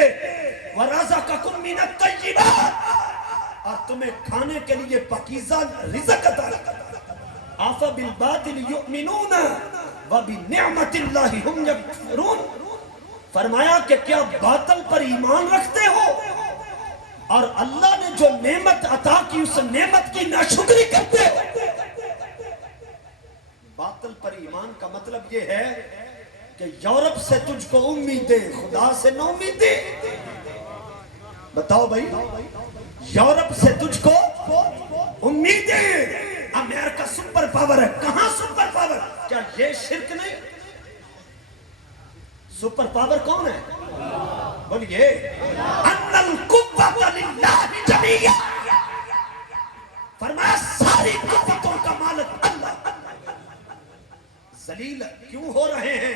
ورزقکم من الطیبات، اور تمہیں کھانے کے لیے پاکیزہ رزق عطا کیا. افبالباطل یؤمنون وبنعمت اللہ ہم یکفرون. فرمایا کہ کیا باطل پر ایمان رکھتے ہو اور اللہ نے جو نعمت عطا کی اس نعمت کی ناشکری کرتے ہو؟ باطل پر ایمان کا مطلب یہ ہے کہ یورپ سے تجھ کو امیدیں، خدا سے نہ امیدیں. بتاؤ بھائی، یورپ سے تجھ کو امیدیں. امریکہ سپر پاور ہے، کہاں سپر پاور؟ کیا یہ شرک نہیں؟ سپر پاور کون ہے؟ بولیے ان القوۃ للہ جمیعا. فرمایا ساری قوتوں کا مالک اللہ. ذلیل کیوں ہو رہے ہیں؟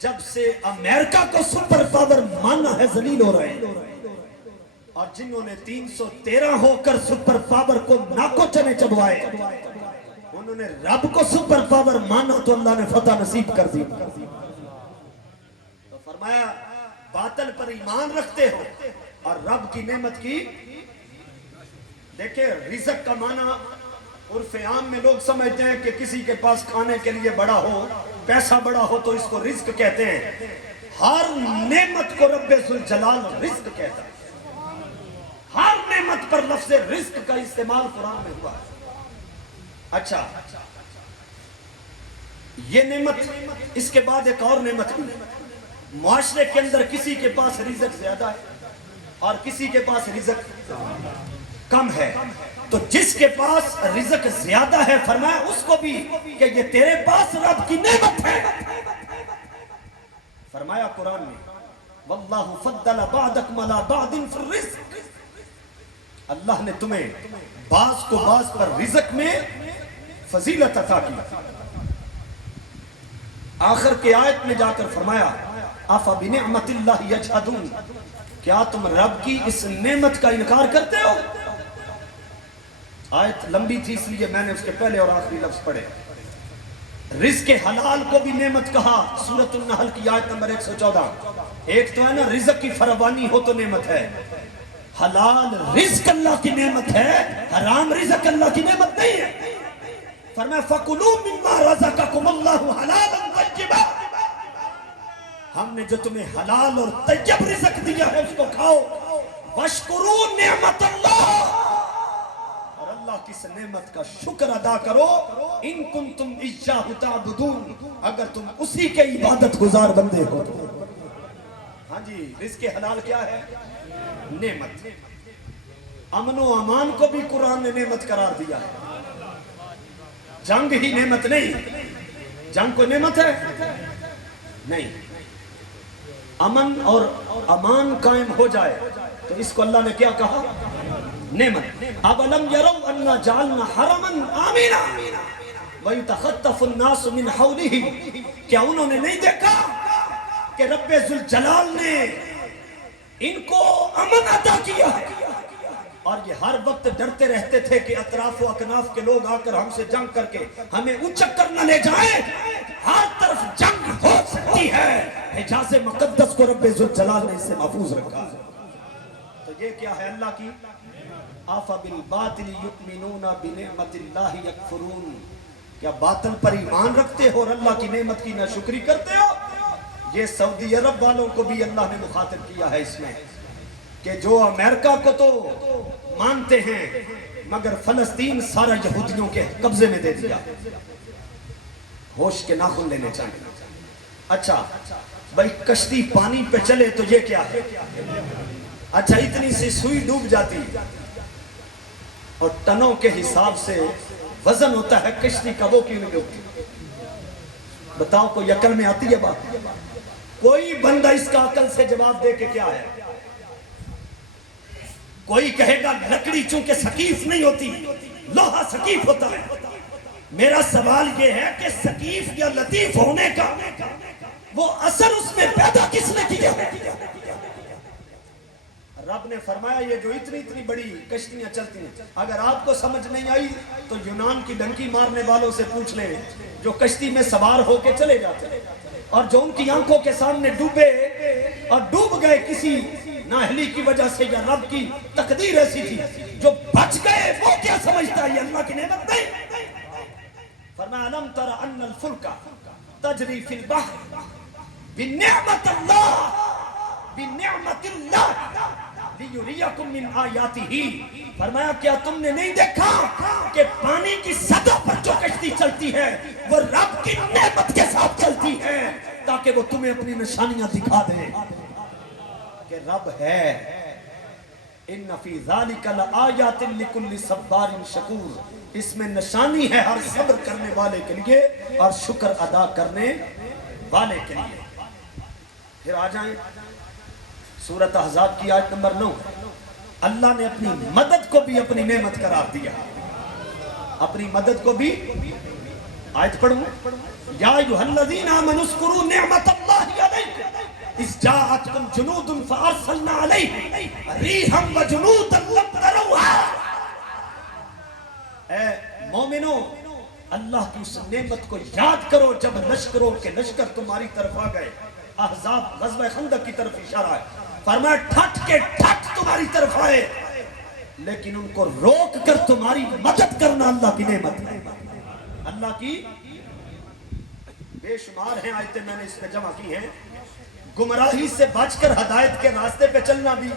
جب سے امریکہ کو سپر پاور مانا ہے ذلیل ہو رہے ہیں. اور جنہوں نے 313 ہو کر سپر پاور کو ناکو چنے چبوائے، انہوں نے رب کو سپر پاور مانا تو اللہ نے فتح نصیب کر دی. تو فرمایا باطل پر ایمان رکھتے ہو اور رب کی نعمت کی. دیکھیں رزق کا معنی عرف عام میں لوگ سمجھتے ہیں کہ کسی کے پاس کھانے کے لیے بڑا ہو، پیسہ بڑا ہو تو اس کو رزق کہتے ہیں. ہر نعمت کو رب ذوالجلال رزق کہتا ہے. ہر نعمت پر لفظ رزق کا استعمال قرآن میں ہوا ہے. اچھا یہ نعمت، اس کے بعد ایک اور نعمت بھی. معاشرے کے اندر کسی کے پاس رزق زیادہ ہے اور کسی کے پاس رزق کم ہے. تو جس کے پاس رزق زیادہ ہے فرمایا اس کو بھی کہ یہ تیرے پاس رب کی نعمت ہے. فرمایا قرآن میں واللہ فضل بعضکم علی بعض فی الرزق، اللہ نے تمہیں بعض کو بعض پر رزق میں فضیلت عطا کی. آخر کے آیت میں جا کر فرمایا افبنعمت اللہ یجحدون، کیا تم رب کی اس نعمت کا انکار کرتے ہو؟ آیت لمبی تھی اس لیے میں نے اس کے پہلے اور آخری لفظ پڑھے. رزق حلال کو بھی نعمت کہا، سورۃ النحل کی آیت نمبر 114. ایک تو ہے نا رزق کی فراوانی ہو تو نعمت ہے، حلال رزق اللہ کی نعمت ہے، حرام رزق اللہ کی نعمت نہیں ہے۔ فرمایا فَكُلُوا مِمَّا رَزَقَكُمُ اللَّهُ حَلَالًا طَيِّبًا، ہم نے جو تمہیں حلال اور طیب رزق دیا ہے اس کو کھاؤ، وَاشْكُرُوا نِعْمَةَ اللَّهِ، اور اللہ کی اس نعمت کا شکر ادا کرو، ان کنتم ایاہ تعبدون، اگر تم اسی کے عبادت گزار بندے ہو تو۔ ہاں جی، رزق حلال کیا ہے؟ نعمت۔ امن و امان کو بھی قرآن نے نعمت قرار دیا ہے، جنگ ہی نعمت نہیں، جنگ کو نعمت ہے نہیں، امن اور امان قائم ہو جائے تو اس کو اللہ نے کیا کہا؟ نعمت۔ اَوَلَمْ يَرَوْا أَنَّا جَعَلْنَا حَرَمًا آمِنًا وَيُتَخَطَّفُ النَّاسُ مِنْ حَوْلِهِ، کیا انہوں نے نہیں دیکھا کہ رب ذوالجلال نے ان کو امن عطا کیا ہے، اور یہ ہر وقت ڈرتے رہتے تھے کہ اطراف و اکناف کے لوگ آ کر ہم سے جنگ کر کے ہمیں اچک کر نہ لے جائیں، ہر طرف جنگ ہو سکتی ہے، حجاز مقدس کو رب ذوالجلال نے اس سے محفوظ رکھا۔ تو یہ کیا ہے اللہ کی؟ أَفَبِالْبَاطِلِ يُؤْمِنُونَ بِنِعْمَةِ اللَّهِ يَكْفُرُونَ، کیا باطل پر ایمان رکھتے ہو اور اللہ کی نعمت کی ناشکری کرتے ہو؟ یہ سعودی عرب والوں کو بھی اللہ نے مخاطب کیا ہے اس میں کہ جو امریکہ کو تو مانتے ہیں مگر فلسطین سارا یہودیوں کے قبضے میں دے دیا، ہوش کے ناخن لینے چاہیے۔ اچھا بھائی کشتی پانی پہ چلے تو یہ کیا ہے؟ اچھا اتنی سی سوئی ڈوب جاتی اور ٹنوں کے حساب سے وزن ہوتا ہے کشتی کا، وہ کیوں نہیں ڈوبتی؟ بتاؤ کوئی عقل میں آتی ہے بات؟ کوئی بندہ اس کا عقل سے جواب دے کہ کیا ہے؟ کوئی کہے گا لکڑی چونکہ ثقیف نہیں ہوتی، لوہا ثقیف ہوتا ہے۔ میرا سوال یہ ہے کہ ثقیف یا لطیف ہونے کا وہ اثر اس میں پیدا کس نے کیا ہے؟ رب نے فرمایا یہ جو اتنی اتنی بڑی کشتیاں چلتی ہیں، اگر آپ کو سمجھ نہیں آئی تو یونان کی ڈنکی مارنے والوں سے پوچھ لیں جو کشتی میں سوار ہو کے چلے جاتے ہیں، اور جو ان کی آنکھوں کے سامنے ڈوبے اور ڈوب گئے کسی نااہلی کی وجہ سے یا رب کی تقدیر ایسی تھی، جو بچ گئے وہ کیا سمجھتا ہے یہ اللہ کی نعمت نہیں؟ فرمایا الم تر ان الفلک تجری فی البحر بنعمت اللہ بنعمت اللہ لیریکم من آیاتہ، فرمایا کیا تم نے نہیں دیکھا کہ پانی کی سطح پر جو کشتی چلتی ہے وہ رب کی نعمت کے ساتھ چلتی ہے تاکہ وہ تمہیں اپنی نشانیاں دکھا دے کہ رب ہے۔ ان فی ذالک لآیات لکل صبار شکور، اس میں نشانی ہے ہر صبر کرنے والے کے لیے اور شکر ادا کرنے والے کے لیے۔ پھر آ جائیں سورۃ احزاب کی آیت نمبر 9، اللہ نے اپنی مدد کو بھی اپنی نعمت قرار دیا، اپنی مدد کو بھی۔ آیت پڑھوں، یا ایھا الذین آمنوا اذکروا نعمت اللہ علیکم اذ جاءتکم جنود فارسلنا علیہم ریحا وجنودا لم تروها، اے مومنو اللہ کی اس نعمت کو یاد کرو جب لشکروں کے لشکر تمہاری طرف آ گئے۔ احزاب غزوہ خندق کی طرف اشارہ ہے، فرمایا ٹھٹ کے ٹھٹ تمہاری طرف آئے لیکن ان کو روک کر تمہاری مدد کرنا اللہ کی نعمت ہے۔ اللہ کی بے شمار ہیں آیتیں میں نے اس پہ جمع کی ہیں۔ گمراہی سے بچ کر ہدایت کے راستے پہ چلنا بھی،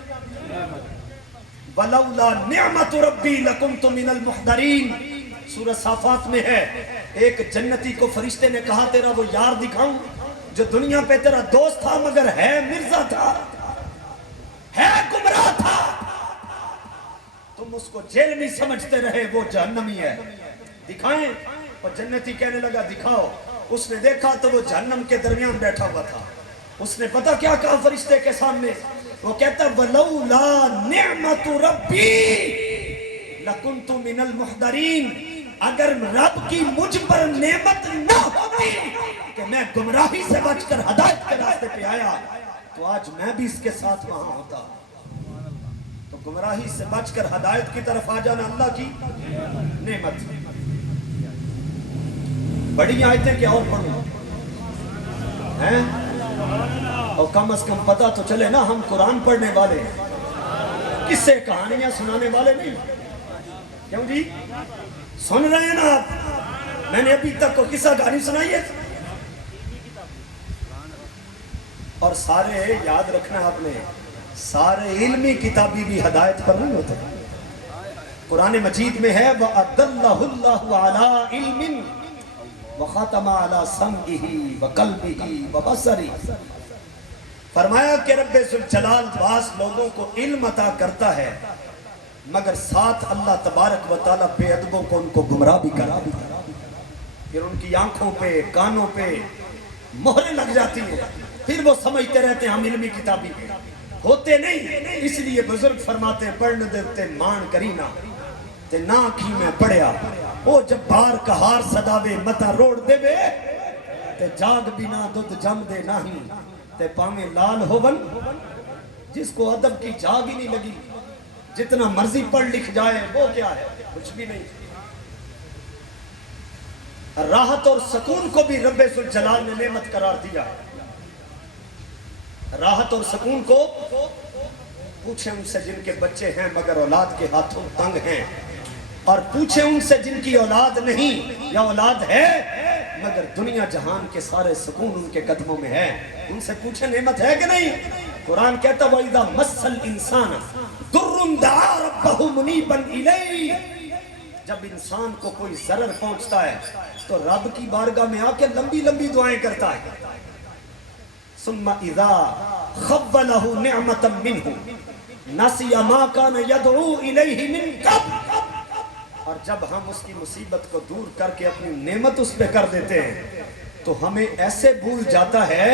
وَلَوْلَا نِعْمَةُ رَبِّي لَكُنْتُ مِنَ الْمُحْضَرِينَ، سورہ صافات میں ہے، ایک جنتی کو فرشتے نے کہا تیرا وہ یار دکھاؤں جو دنیا پہ تیرا دوست تھا مگر ہے مرزا تھا، ہے گمراہ تھا، تم اس کو جہنمی سمجھتے رہے، وہ جہنمی ہے، دکھائیں؟ اور جنتی کہنے لگا دکھاؤ۔ اس نے دیکھا تو وہ جہنم کے درمیان بیٹھا ہوا تھا۔ اس نے پتہ کیا کہا فرشتے کے سامنے؟ وہ کہتا وَلَوْلَا نِعْمَةُ رَبِّي لَكُنْتُ مِنَ الْمُحْضَرِينَ، اگر رب کی مجھ پر نعمت نہ ہوتی کہ میں گمراہی سے بچ کر ہدایت کے راستے پہ آیا تو آج میں بھی اس کے ساتھ وہاں ہوتا۔ تو گمراہی سے بچ کر ہدایت کی طرف آ جانا اللہ کی نعمت۔ بڑی آیتیں کیا اور پڑھوں ہیں؟ اور کم از کم پتہ تو چلے نا ہم قرآن پڑھنے والے ہیں، قصے کہانیاں سنانے والے نہیں۔ کیوں جی سن رہے ہیں نا آپ؟ میں نے ابھی تک کو قصہ کہانی سنائی ہے؟ اور سارے یاد رکھنا آپ نے، سارے علمی کتابی بھی ہدایت پر نہیں ہوتے۔ قرآن مجید میں ہے وَأَدَلَّهُ اللَّهُ عَلَىٰ عِلْمٍ وَخَتَمَ عَلَىٰ سَمْعِهِ وَقَلْبِهِ وَبَصَرِهِ، فرمایا کہ رب ذوالجلال بعض لوگوں کو علم عطا کرتا ہے مگر ساتھ اللہ تبارک و تعالیٰ بے ادبوں کو ان کو گمراہ بھی کرا، پھر ان کی آنکھوں پہ کانوں پہ مہریں لگ جاتی ہیں، پھر وہ سمجھتے رہتے ہیں ہم علمی کتابی ہوتے نہیں۔ اس لیے بزرگ فرماتے ہیں پڑھنے دیتے مان کرینا تے نا کی میں پڑھیا، وہ جب بار کہار صداوے متا روڑ دے بے تے جاگ بنا دودھ جم دے نہیں تے پاویں لال ہوون۔ جس کو ادب کی جاگ ہی نہیں لگی جتنا مرضی پڑھ لکھ جائے وہ کیا ہے، کچھ بھی نہیں۔ راحت اور سکون کو بھی رب ذوالجلال نے نعمت قرار دیا۔ راحت اور سکون کو پوچھیں ان سے جن کے بچے ہیں مگر اولاد کے ہاتھوں تنگ ہیں، اور پوچھیں ان سے جن کی اولاد نہیں یا اولاد ہے مگر دنیا جہان کے سارے سکون ان کے قدموں میں ہے، ان سے پوچھیں نعمت ہے کہ نہیں؟ قرآن کہتا وَإِذَا مَسَّ الْإِنسَانَ ضُرٌّ دَعَا رَبَّهُ مُنِيبًا إِلَيْهِ، جب انسان کو کوئی ضرر پہنچتا ہے تو رب کی بارگاہ میں آ کے لمبی لمبی دعائیں کرتا ہے۔ ثم اذا خولہ نعمتا منہ نسی ما کان یدعو الیہ من قبل، اور جب ہم اس کی مصیبت کو دور کر کے اپنی نعمت اس پہ کر دیتے ہیں تو ہمیں ایسے بھول جاتا ہے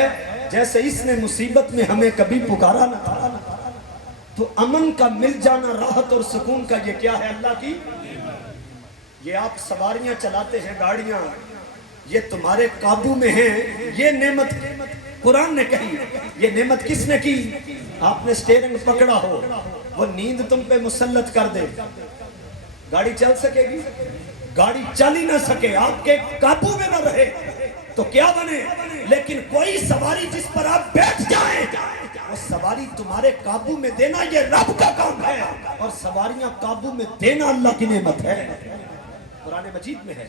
جیسے اس نے مصیبت میں ہمیں کبھی پکارا نہ تھا۔ تو امن کا مل جانا، راحت اور سکون کا یہ کیا ہے؟ اللہ کی۔ یہ آپ سواریاں چلاتے ہیں گاڑیاں، یہ تمہارے قابو میں ہیں، یہ نعمت قرآن نے کہی۔ یہ نعمت کس نے کی؟ آپ نے سٹیرنگ پکڑا ہو، وہ نیند تم پہ مسلط کر دے، گاڑی چل سکے گی؟ گاڑی چل ہی نہ سکے، آپ کے قابو میں نہ رہے تو کیا بنے؟ لیکن کوئی سواری جس پر آپ بیٹھ جائیں وہ سواری تمہارے قابو میں دینا یہ رب کا کام ہے، اور سواریاں قابو میں دینا اللہ کی نعمت ہے۔ قرآن مجید میں ہے،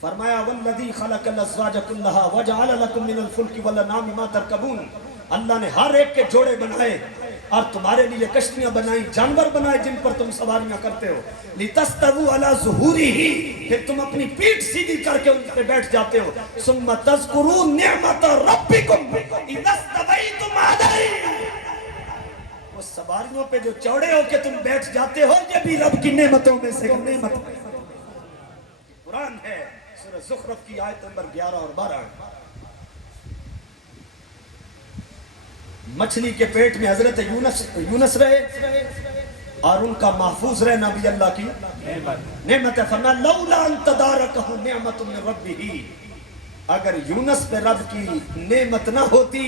فرمایا والذی خلق الازواج کلھا وجعل لکم من الفلک والانعام ما ترکبون، اللہ نے ہر ایک کے جوڑے بنائے اور تمہارے لیے کشتیاں بنائیں، جانور بنائے جن پر تم سواریاں کرتے ہو، لتستووا علی ظہورہ، پھر تم اپنی پیٹھ سیدھی کر کے ان پہ بیٹھ جاتے ہو، ثم تذکروا نعمت ربکم اذا استویتم علیہ، وہ سواریوں پہ جو چوڑے ہو کے تم بیٹھ جاتے ہو یہ بھی رب کی نعمتوں میں سے نعمت ہے۔ قرآن ہے، سورہ زخرف کی آیت نمبر 11 اور 12۔ مچھلی کے پیٹ میں حضرت یونس رہے اور ان کا محفوظ رہنا بھی اللہ کی نعمت ہے۔ فرمایا لولا ان تدارکہ نعمت من ربہ، اگر یونس پہ رب کی نعمت نہ ہوتی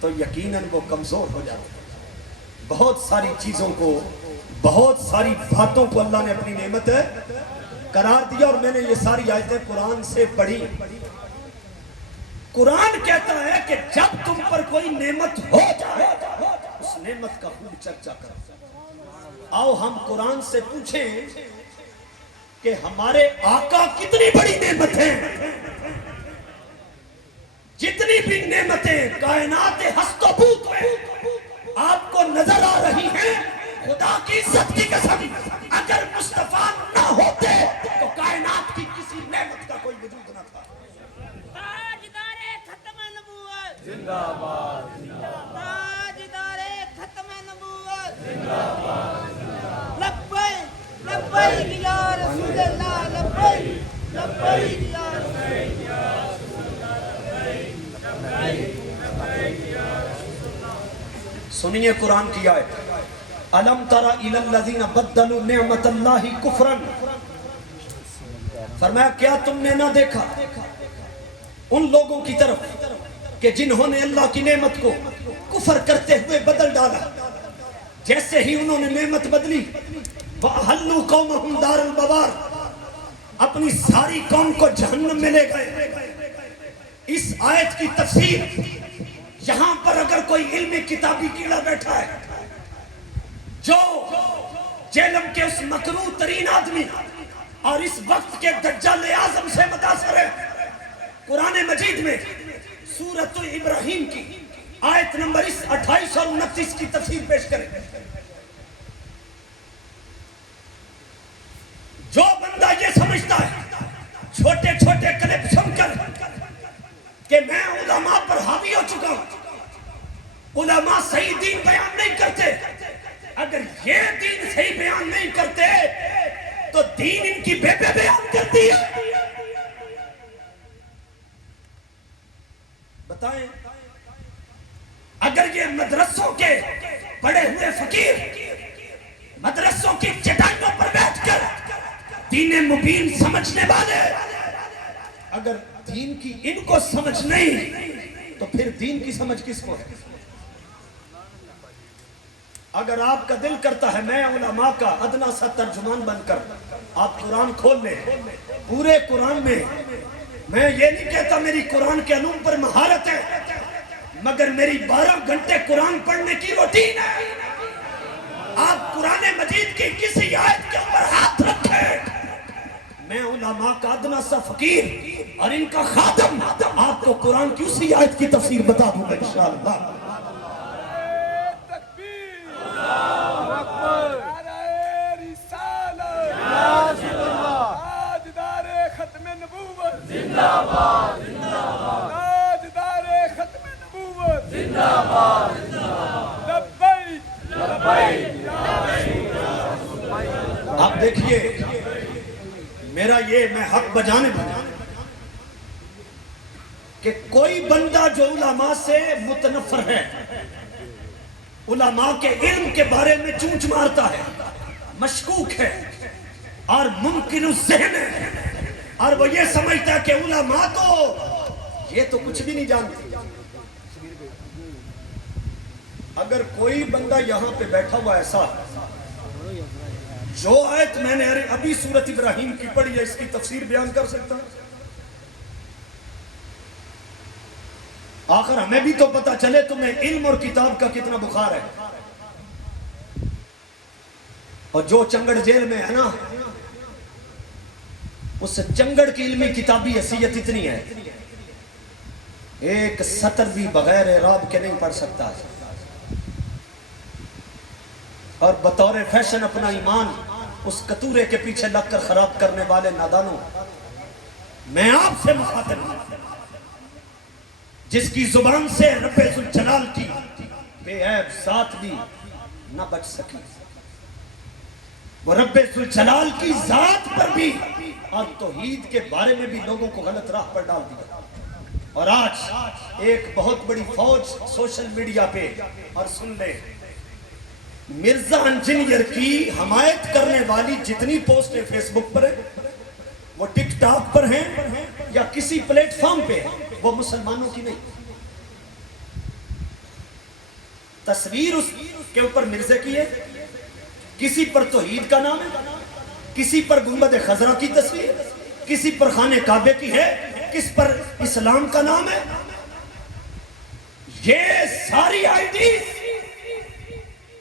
تو یقیناً وہ کمزور ہو جاتا۔ بہت ساری چیزوں کو، بہت ساری باتوں کو اللہ نے اپنی نعمت قرار دیا، اور میں نے یہ ساری آیتیں قرآن سے پڑھی۔ قرآن کہتا ہے کہ جب تم پر کوئی نعمت ہو جائے اس نعمت کا خوب چرچا کرو۔ آؤ ہم قرآن سے پوچھیں کہ ہمارے آقا کتنی بڑی نعمت ہیں۔ جتنی بھی نعمتیں کائنات ہست و پوت میں آپ کو نظر آ رہی ہیں، خدا کی عزت کی قسم اگر مصطفیٰ نہ ہوتے تو کائنات کی کسی نعمت کا کوئی وجود نہ تھا۔ تاجدار ختم نبوت زندہ باد، تاجدار ختم نبوت زندہ باد، لبیک لبیک یا رسول اللہ، لبیک لبیک یا رسول اللہ۔ سنیے قرآن کی آیت، الم تر الی الذین بدلوا نعمت اللہ کفرا، فرمایا کیا تم نے نہ دیکھا ان لوگوں کی طرف کہ جنہوں نے اللہ کی نعمت کو کفر کرتے ہوئے بدل ڈالا۔ جیسے ہی انہوں نے نعمت بدلی وَأَحَلُّوا قَوْمَهُمْ دَارَ الْبَوَارِ، اپنی ساری قوم کو جہنم میں لے گئے۔ اس آیت کی تفسیر یہاں پر اگر کوئی علمی کتابی کیڑا بیٹھا ہے جو جہلم کے اس مکروہ ترین آدمی اور اس وقت کے دجال اعظم سے متاثر ہے، قرآن مجید میں سورۃ ابراہیم کی آیت نمبر 28 اور 29 کی تفسیر پیش کریں۔ جو بندہ یہ سمجھتا ہے چھوٹے چھوٹے کلپ سن کر کہ میں علماء پر حاوی ہو چکا ہوں، علماء صحیح دین بیان نہیں کرتے، اگر یہ دین صحیح بیان نہیں کرتے تو دین ان کی بے بیان کرتی ہے۔ بتائیں اگر یہ مدرسوں کے پڑے ہوئے فقیر مدرسوں کی چٹائیوں پر بیٹھ کر دین مبین سمجھنے والے اگر دین کی ان کو سمجھ نہیں تو پھر دین کی سمجھ کس کو ہے؟ اگر آپ کا دل کرتا ہے میں علماء کا ادنا سا ترجمان بن کر آپ قرآن کھول لیں، پورے قرآن میں میں یہ نہیں کہتا میری قرآن کے علوم پر مہارت ہے، مگر میری 12 گھنٹے قرآن پڑھنے کی روٹین ہے۔ آپ قرآن مجید کی کسی آیت کے اوپر ہاتھ رکھیں، میں علماء کا ادنا سا فقیر اور ان کا خادم آپ کو قرآن کی اسی آیت کی تفسیر بتا دوں گا انشاءاللہ۔ آپ دیکھیے میرا یہ میں حق بجانب ہوں کہ کوئی بندہ جو علماء سے متنفر ہے، علماء کے علم کے بارے میں چونچ مارتا ہے، مشکوک ہے اور منکر الذہن ہے اور وہ یہ سمجھتا ہے کہ علماء تو یہ تو کچھ بھی نہیں جانتے، اگر کوئی بندہ یہاں پہ بیٹھا ہوا ایسا جو آیت میں نے ابھی سورۃ ابراہیم کی پڑھی ہے اس کی تفسیر بیان کر سکتا ہے، آخر ہمیں بھی تو پتا چلے تمہیں علم اور کتاب کا کتنا بخار ہے۔ اور جو چنگڑ جیل میں ہے نا اس چنگڑ کی علمی کتابی حیثیت اتنی ہے ایک سطر بھی بغیر اعراب کے نہیں پڑھ سکتا اور بطور فیشن اپنا ایمان اس کتورے کے پیچھے لگ کر خراب کرنے والے نادانوں، میں آپ سے مخاطب ہوں جس کی زبان سے رب ذوالجلال کی بے عیب ذات بھی نہ بچ سکی، وہ رب ذوالجلال کی ذات پر بھی اور توحید کے بارے میں بھی لوگوں کو غلط راہ پر ڈال دیا، اور آج ایک بہت بڑی فوج سوشل میڈیا پہ، اور سن لیں مرزا انجینئر کی حمایت کرنے والی جتنی پوسٹیں فیس بک پر ہیں وہ ٹک ٹاک پر ہیں یا کسی پلیٹ فارم پہ وہ مسلمانوں کی نہیں، تصویر اس کے اوپر مرزے کی ہے، کسی پر توحید کا نام ہے، کسی پر گنبد خضرا کی تصویر، کسی پر خانہ کعبے کی ہے، کس پر اسلام کا نام ہے، یہ ساری آئیڈیز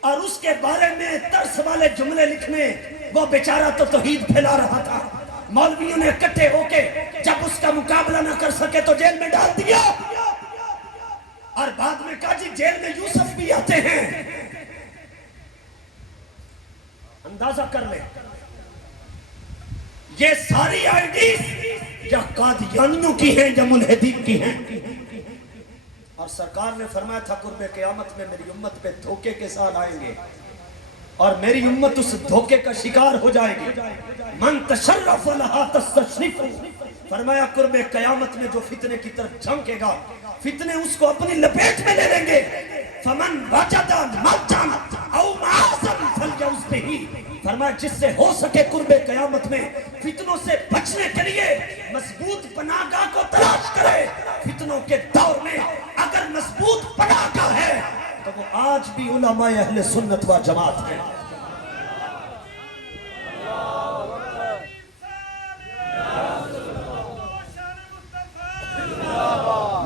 اور اس کے بارے میں ترس والے جملے لکھنے، وہ بیچارہ تو توحید پھیلا رہا تھا، مولویوں نے اکٹھے ہو کے جب اس کا مقابلہ نہ کر سکے تو جیل میں ڈال دیا، اور بعد میں کہا جی جیل میں یوسف بھی آتے ہیں، اندازہ کر لیں یہ ساری آئیڈیز یا قادیانیوں کی ہیں یا ملحدین کی ہیں، اور سرکار نے فرمایا تھا قرب قیامت میں میری امت پہ دھوکے کے ساتھ آئیں گے اور میری امت اس دھوکے کا شکار ہو جائے گی، من تشرف لہا تستشرف، فرمایا قرب قیامت میں جو فتنے کی طرف جھنکے گا فتنے اس کو اپنی لپیٹ میں لے لیں گے، فمن وجد ملجا او معاذا فلیعوذ بہ، فرمایا جس سے ہو سکے قرب قیامت میں فتنوں سے بچنے کے لیے مضبوط پناہ گاہ کو تلاش کرے، فتنوں کے دور میں اگر مضبوط پناہ گاہ ہے تو وہ آج بھی علماء اہل سنت و جماعت ہیں۔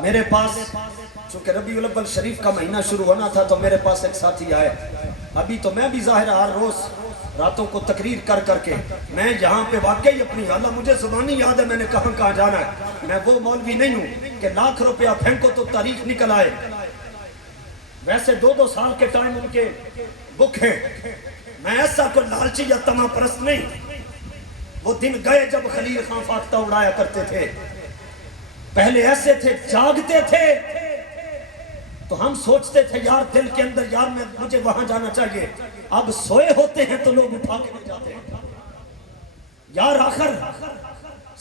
میرے پاس چونکہ ربیع الاول شریف کا مہینہ شروع ہونا تھا تو میرے پاس ایک ساتھی آئے. ابھی تو میں بھی ظاہر ہر روز راتوں کو تقریر کر کر کے میں یہاں پہ واقعی اپنی اللہ مجھے زبانی یاد ہے میں نے کہاں جانا ہے. میں وہ مولوی نہیں ہوں کہ لاکھ روپیہ پھینکو تو تاریخ نکل آئے. ویسے 2 سال کے ٹائم ان کے بک ہیں. میں ایسا کوئی لالچی یا طمع پرست نہیں. وہ دن گئے جب خلیل خان فاختہ اڑایا کرتے تھے. پہلے ایسے تھے جاگتے تھے تو ہم سوچتے تھے یار دل کے اندر یار مجھے وہاں جانا چاہیے. اب سوئے ہوتے ہیں تو لوگ اٹھا کے لے جاتے ہیں. یار آخر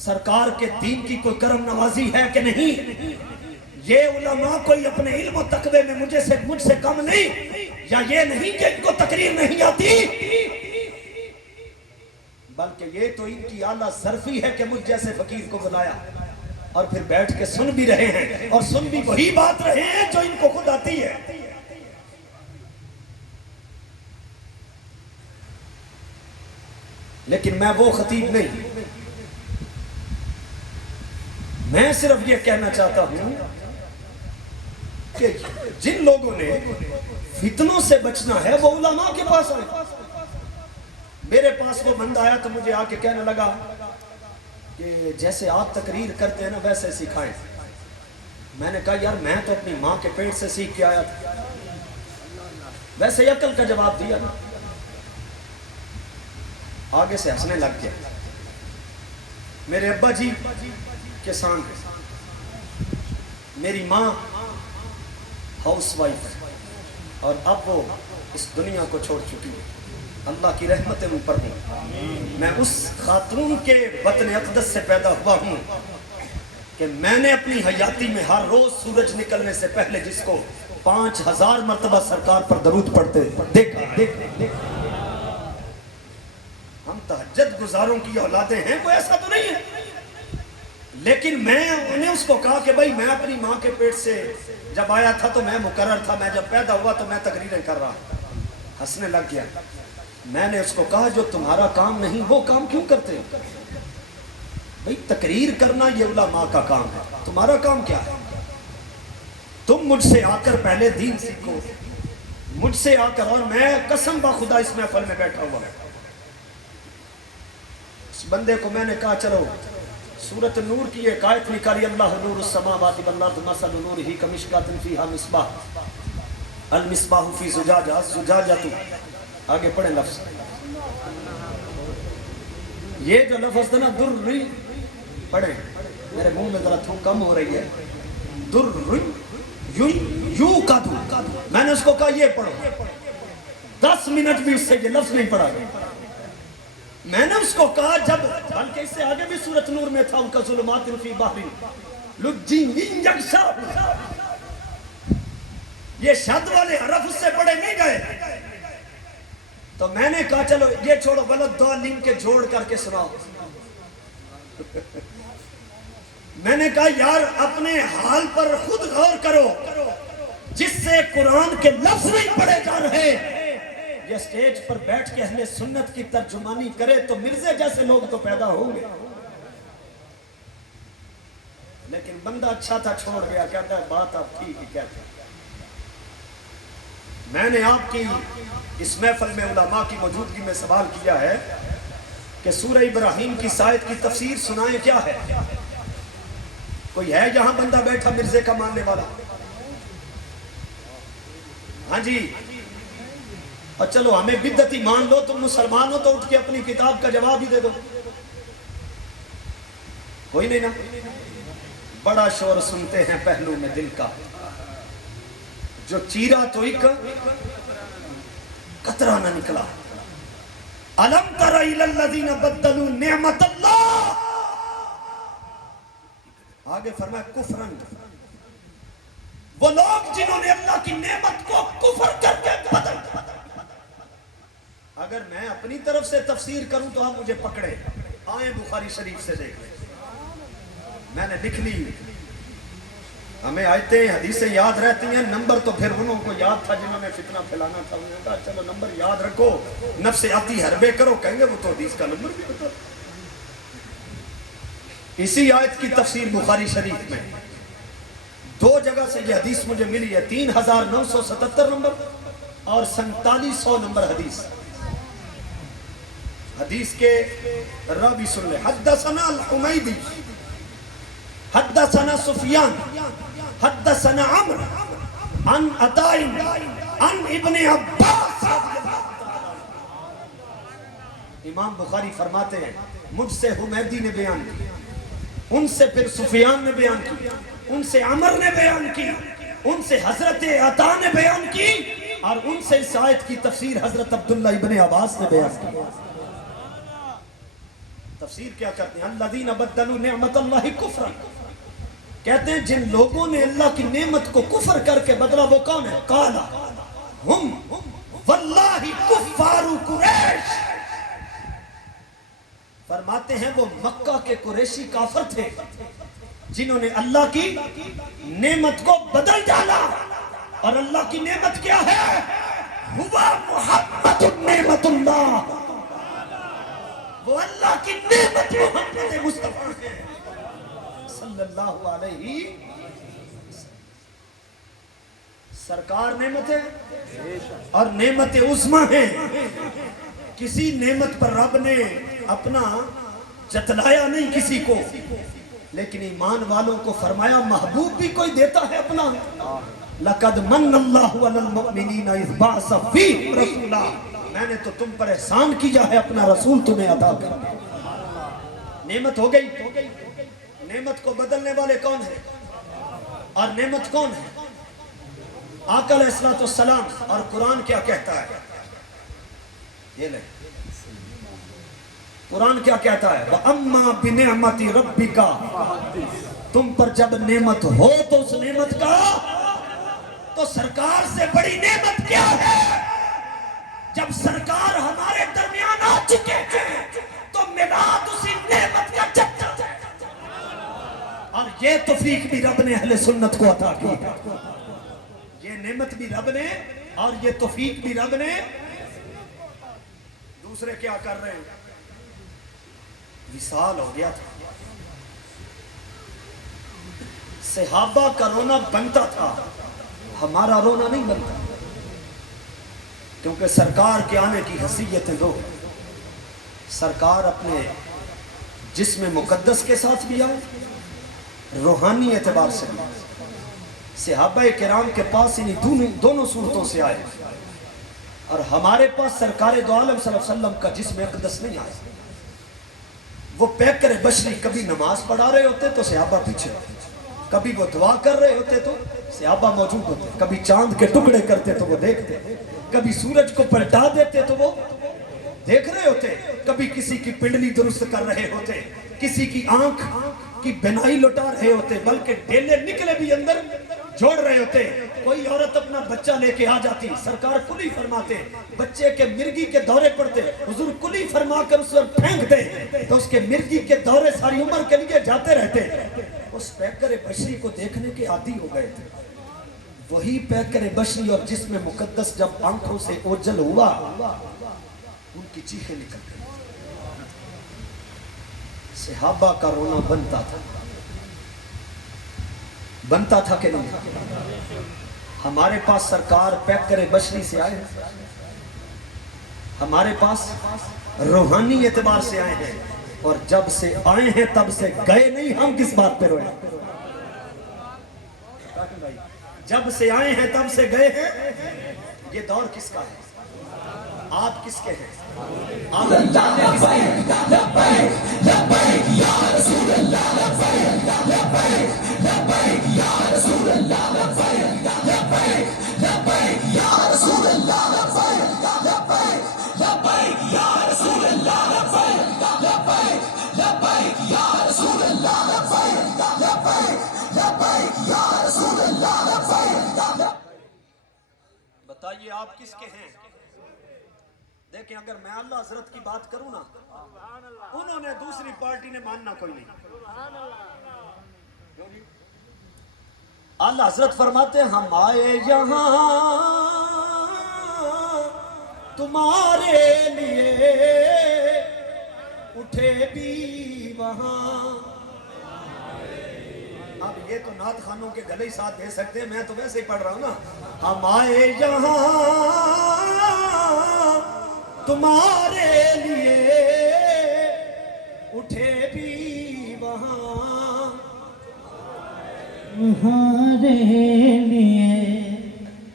سرکار کے دین کی کوئی کرم نوازی ہے کہ نہیں؟ یہ علماء کوئی اپنے علم و تقوی میں مجھ سے کم نہیں، یا یہ نہیں کہ ان کو تقریر نہیں آتی، بلکہ یہ تو ان کی اعلیٰ ظرفی ہے کہ مجھ جیسے فقیر کو بلایا اور پھر بیٹھ کے سن بھی رہے ہیں، اور سن بھی وہی بات رہے ہیں جو ان کو خود آتی ہے. لیکن میں وہ خطیب نہیں. میں صرف یہ کہنا چاہتا ہوں کہ جن لوگوں نے فتنوں سے بچنا ہے وہ علماء کے پاس آئے. میرے پاس وہ بندہ آیا تو مجھے آ کے کہنے لگا کہ جیسے آپ تقریر کرتے ہیں نا ویسے سکھائیں. میں نے کہا یار میں تو اپنی ماں کے پیٹ سے سیکھ کے آیا تھا. ویسے عقل کا جواب دیا نا. آگے سے ہنسنے لگ گیا. میرے ابا جی کسان ہیں، میری ماں ہاؤس وائف، اور اب وہ اس دنیا کو چھوڑ چکی ہے. اللہ کی رحمتیں ان پر ہوں. میں اس خاتون کے وطن اقدس سے پیدا ہوا ہوں کہ میں نے اپنی حیاتی میں ہر روز سورج نکلنے سے پہلے جس کو 5000 مرتبہ سرکار پر درود پڑھتے دیکھا. ہم تہجد گزاروں کی اولادیں ہیں، کوئی ایسا تو نہیں ہے. لیکن میں انہیں اس کو کہا کہ بھائی میں اپنی ماں کے پیٹ سے جب آیا تھا تو میں مقرر تھا، میں جب پیدا ہوا تو میں تقریریں کر رہا. ہنسنے لگ گیا. میں نے اس کو کہا جو تمہارا کام نہیں وہ کام کیوں کرتے ہو؟ بھئی تقریر کرنا یہ علماء کا کام ہے، تمہارا کام کیا ہے؟ تم مجھ سے آ کر پہلے دین سیکھو، مجھ سے آ کر. اور میں قسم با خدا اس محفل میں بیٹھا ہوا ہے. اس بندے کو میں نے کہا چلو سورۃ نور کی ایک آیت نکالی، اللہ نور السماوات والارض مثل نورہ کمشکاۃ فیہا مصباح المصباح فی زجاجہ الزجاجۃ. آگے پڑھیں لفظ. یہ جو لفظ تھا نا درری، پڑھیں. میرے منہ میں ذرا تھوک کم ہو رہی ہے. درری یوں کا دو. میں نے اس کو کہا یہ پڑھو. 10 منٹ بھی اس سے یہ لفظ نہیں پڑھا. میں نے اس کو کہا جب، بلکہ اس سے آگے بھی سورۃ نور میں تھا ان کا ظلمات فی بحر لجی من یغشا. یہ شد والے حرف اس سے پڑھے نہیں گئے. تو میں نے کہا چلو یہ چھوڑو، ولد ضالین کے جوڑ کر کے سناؤ. میں نے کہا یار اپنے حال پر خود غور کرو. جس سے قرآن کے لفظ نہیں پڑھے جا رہے، یہ سٹیج پر بیٹھ کے اہل سنت کی ترجمانی کرے تو مرزے جیسے لوگ تو پیدا ہوں گے. لیکن بندہ اچھا تھا، چھوڑ گیا. کہتا ہے بات آپ ٹھیک ہی کہتے ہیں. میں نے آپ کی اس محفل میں علماء کی موجودگی میں سوال کیا ہے کہ سورہ ابراہیم کی آیت کی تفسیر سنائیں کیا ہے. کوئی ہے یہاں بندہ بیٹھا مرزے کا ماننے والا؟ ہاں جی. اور چلو ہمیں بدعتی مان لو، تم مسلمان ہو تو اٹھ کے اپنی کتاب کا جواب ہی دے دو. کوئی نہیں نا. بڑا شور سنتے ہیں پہلو میں دل کا، جو چیرا تو ایک قطرہ نہ نکلا. الم تر الی الذین بدلوا نعمت اللہ. آگے فرمایا کفرن. وہ لوگ جنہوں نے اللہ کی نعمت کو کفر کر کے بدل. اگر میں اپنی طرف سے تفسیر کروں تو آپ مجھے پکڑے. آئیں بخاری شریف سے دیکھ لیں. میں نے لکھ لی. ہمیں آیتیں حدیثیں یاد رہتی ہیں، نمبر تو پھر انہوں کو یاد تھا جنہوں نے فتنہ پھیلانا تھا. انہوں نے کہا چلو نمبر یاد رکھو، نفسیاتی حربے کرو. کہیں گے وہ تو حدیث کا نمبر بھی بتا. اسی آیت کی تفسیر بخاری شریف میں دو جگہ سے یہ حدیث مجھے ملی ہے، 3977 نمبر اور 4700 نمبر حدیث۔ حدیث کے راوی سن لے، حدثنا الحمیدی حدثنا سفیان حدثنا عمرو عن عطاء عن ابن عباس۔ امام بخاری فرماتے ہیں مجھ سے حمیدی نے بیان کی، ان سے پھر سفیان نے بیان کی، ان سے عمر نے بیان کی، ان سے حضرت عطا نے بیان کی، اور ان سے اس آیت کی تفسیر حضرت عبداللہ ابن عباس نے بیان کی۔ تفسیر کیا کرتے ہیں؟ الذین بدلوا نعمت اللہ کفرا، کہتے ہیں جن لوگوں نے اللہ کی نعمت کو کفر کر کے بدلا وہ کون ہے؟ قال ہم واللہ کفار قریش، فرماتے ہیں وہ مکہ کے قریشی کافر تھے جنہوں نے اللہ کی نعمت کو بدل ڈالا، اور اللہ کی نعمت کیا ہے؟ ہوا محمد نعمت اللہ، وہ اللہ کی نعمت محمد مصطفیٰ ہے صلی اللہ علیہ وسلم۔ سرکار نعمت ہے اور نعمت عظمی ہے۔ کسی نعمت پر رب نے اپنا جتلایا نہیں کسی کو، لیکن ایمان والوں کو فرمایا محبوب بھی کوئی دیتا ہے اپنا۔ لَقَدْ مَنَّ اللَّهُ عَلَى الْمُؤْمِنِينَ إِذْ بَعَثَ فِيهِمْ رَسُولًا، میں نے تو تم پر احسان کیا ہے، اپنا رسول تمہیں عطا کر۔ نعمت ہو گئی، نعمت کو بدلنے والے کون ہیں؟ اور نعمت کون ہے؟ آقا علیہ السلام۔ اور قرآن کیا کہتا ہے؟ یہ لیں، قرآن کیا کہتا ہے؟ وَأَمَّا بِنِعْمَةِ رَبِّكَ، تم پر جب نعمت ہو تو اس نعمت کا، تو سرکار سے بڑی نعمت کیا ہے؟ جب سرکار ہمارے درمیان آ چکے ہیں تو میلاد اسی نعمت کا چکر ہے، اور یہ توفیق بھی رب نے اہل سنت کو عطا کی ہے۔ یہ نعمت بھی رب نے اور یہ توفیق بھی رب نے۔ دوسرے کیا کر رہے ہیں؟ وصال ہو گیا تھا، صحابہ کا رونا بنتا تھا، ہمارا رونا نہیں بنتا، کیونکہ سرکار کے آنے کی حیثیتیں دو۔ سرکار اپنے جسم مقدس کے ساتھ بھی آئے، روحانی اعتبار سے بھی۔ صحابہ کرام کے پاس انہی دونوں صورتوں سے آئے، اور ہمارے پاس سرکار دو عالم صلی اللہ علیہ وسلم کا جسم اقدس نہیں آئے۔ وہ پیکر بشری کبھی نماز پڑھا رہے ہوتے تو صحابہ پیچھے، کبھی وہ دعا کر رہے ہوتے تو صحابہ موجود ہوتے، کبھی چاند کے ٹکڑے کرتے تو وہ دیکھتے، کبھی سورج کو پلٹا دیتے تو وہ دیکھ رہے ہوتے، کبھی کسی کی پنڈلی درست کر رہے ہوتے، کسی کی آنکھ کی بینائی لٹا رہے ہوتے، بلکہ ڈیلے نکلے بھی اندر جوڑ رہے ہوتے۔ کوئی عورت اپنا بچہ لے کے آ جاتی، سرکار کلی فرماتے، بچے کے مرگی کے دورے پڑتے، حضور کلی فرما کر اس پر پھینک دے تو اس کے مرگی کے دورے ساری عمر کے لیے جاتے رہتے۔ اس پیکر بشری کو دیکھنے کے عادی ہو گئے تھے۔ وہی پیکر بشری اور جسم مقدس جب آنکھوں سے اوجھل ہوا، ان کی چیخیں نکل گئی۔ صحابہ کا رونا بنتا تھا کہ نہیں؟ ہمارے پاس سرکار پیکر بشری سے آئے، ہمارے پاس روحانی اعتبار سے آئے ہیں، اور جب سے آئے ہیں تب سے گئے نہیں۔ ہم کس بات پہ روئے؟ جب سے آئے ہیں تب سے گئے ہیں۔ یہ دور کس کا ہے؟ آپ کس کے ہیں؟ آپ جانتے کس کے ہیں؟ لبیک لبیک یا رسول اللہ، لبیک لبیک لبیک یا رسول اللہ، لبیک لبیک لبیک یا رسول اللہ، لبیک لبیک لبیک یا رسول اللہ، لبیک لبیک لبیک یا رسول اللہ، لبیک لبیک لبیک یا رسول اللہ، لبیک۔ بتائیے آپ کس کے ہیں؟ دیکھیں اگر میں اللہ حضرت کی بات کروں نا، انہوں نے دوسری پارٹی نے ماننا کوئی نہیں۔ اللہ حضرت فرماتے ہیں ہم آئے یہاں تمہارے لیے، اٹھے بھی وہاں۔ اب یہ تو نعت خانوں کے گلے ہی ساتھ دے سکتے ہیں، میں تو ویسے ہی پڑھ رہا ہوں نا. ہم آئے یہاں تمہارے لیے، اٹھے بھی وہاں تمہارے لیے.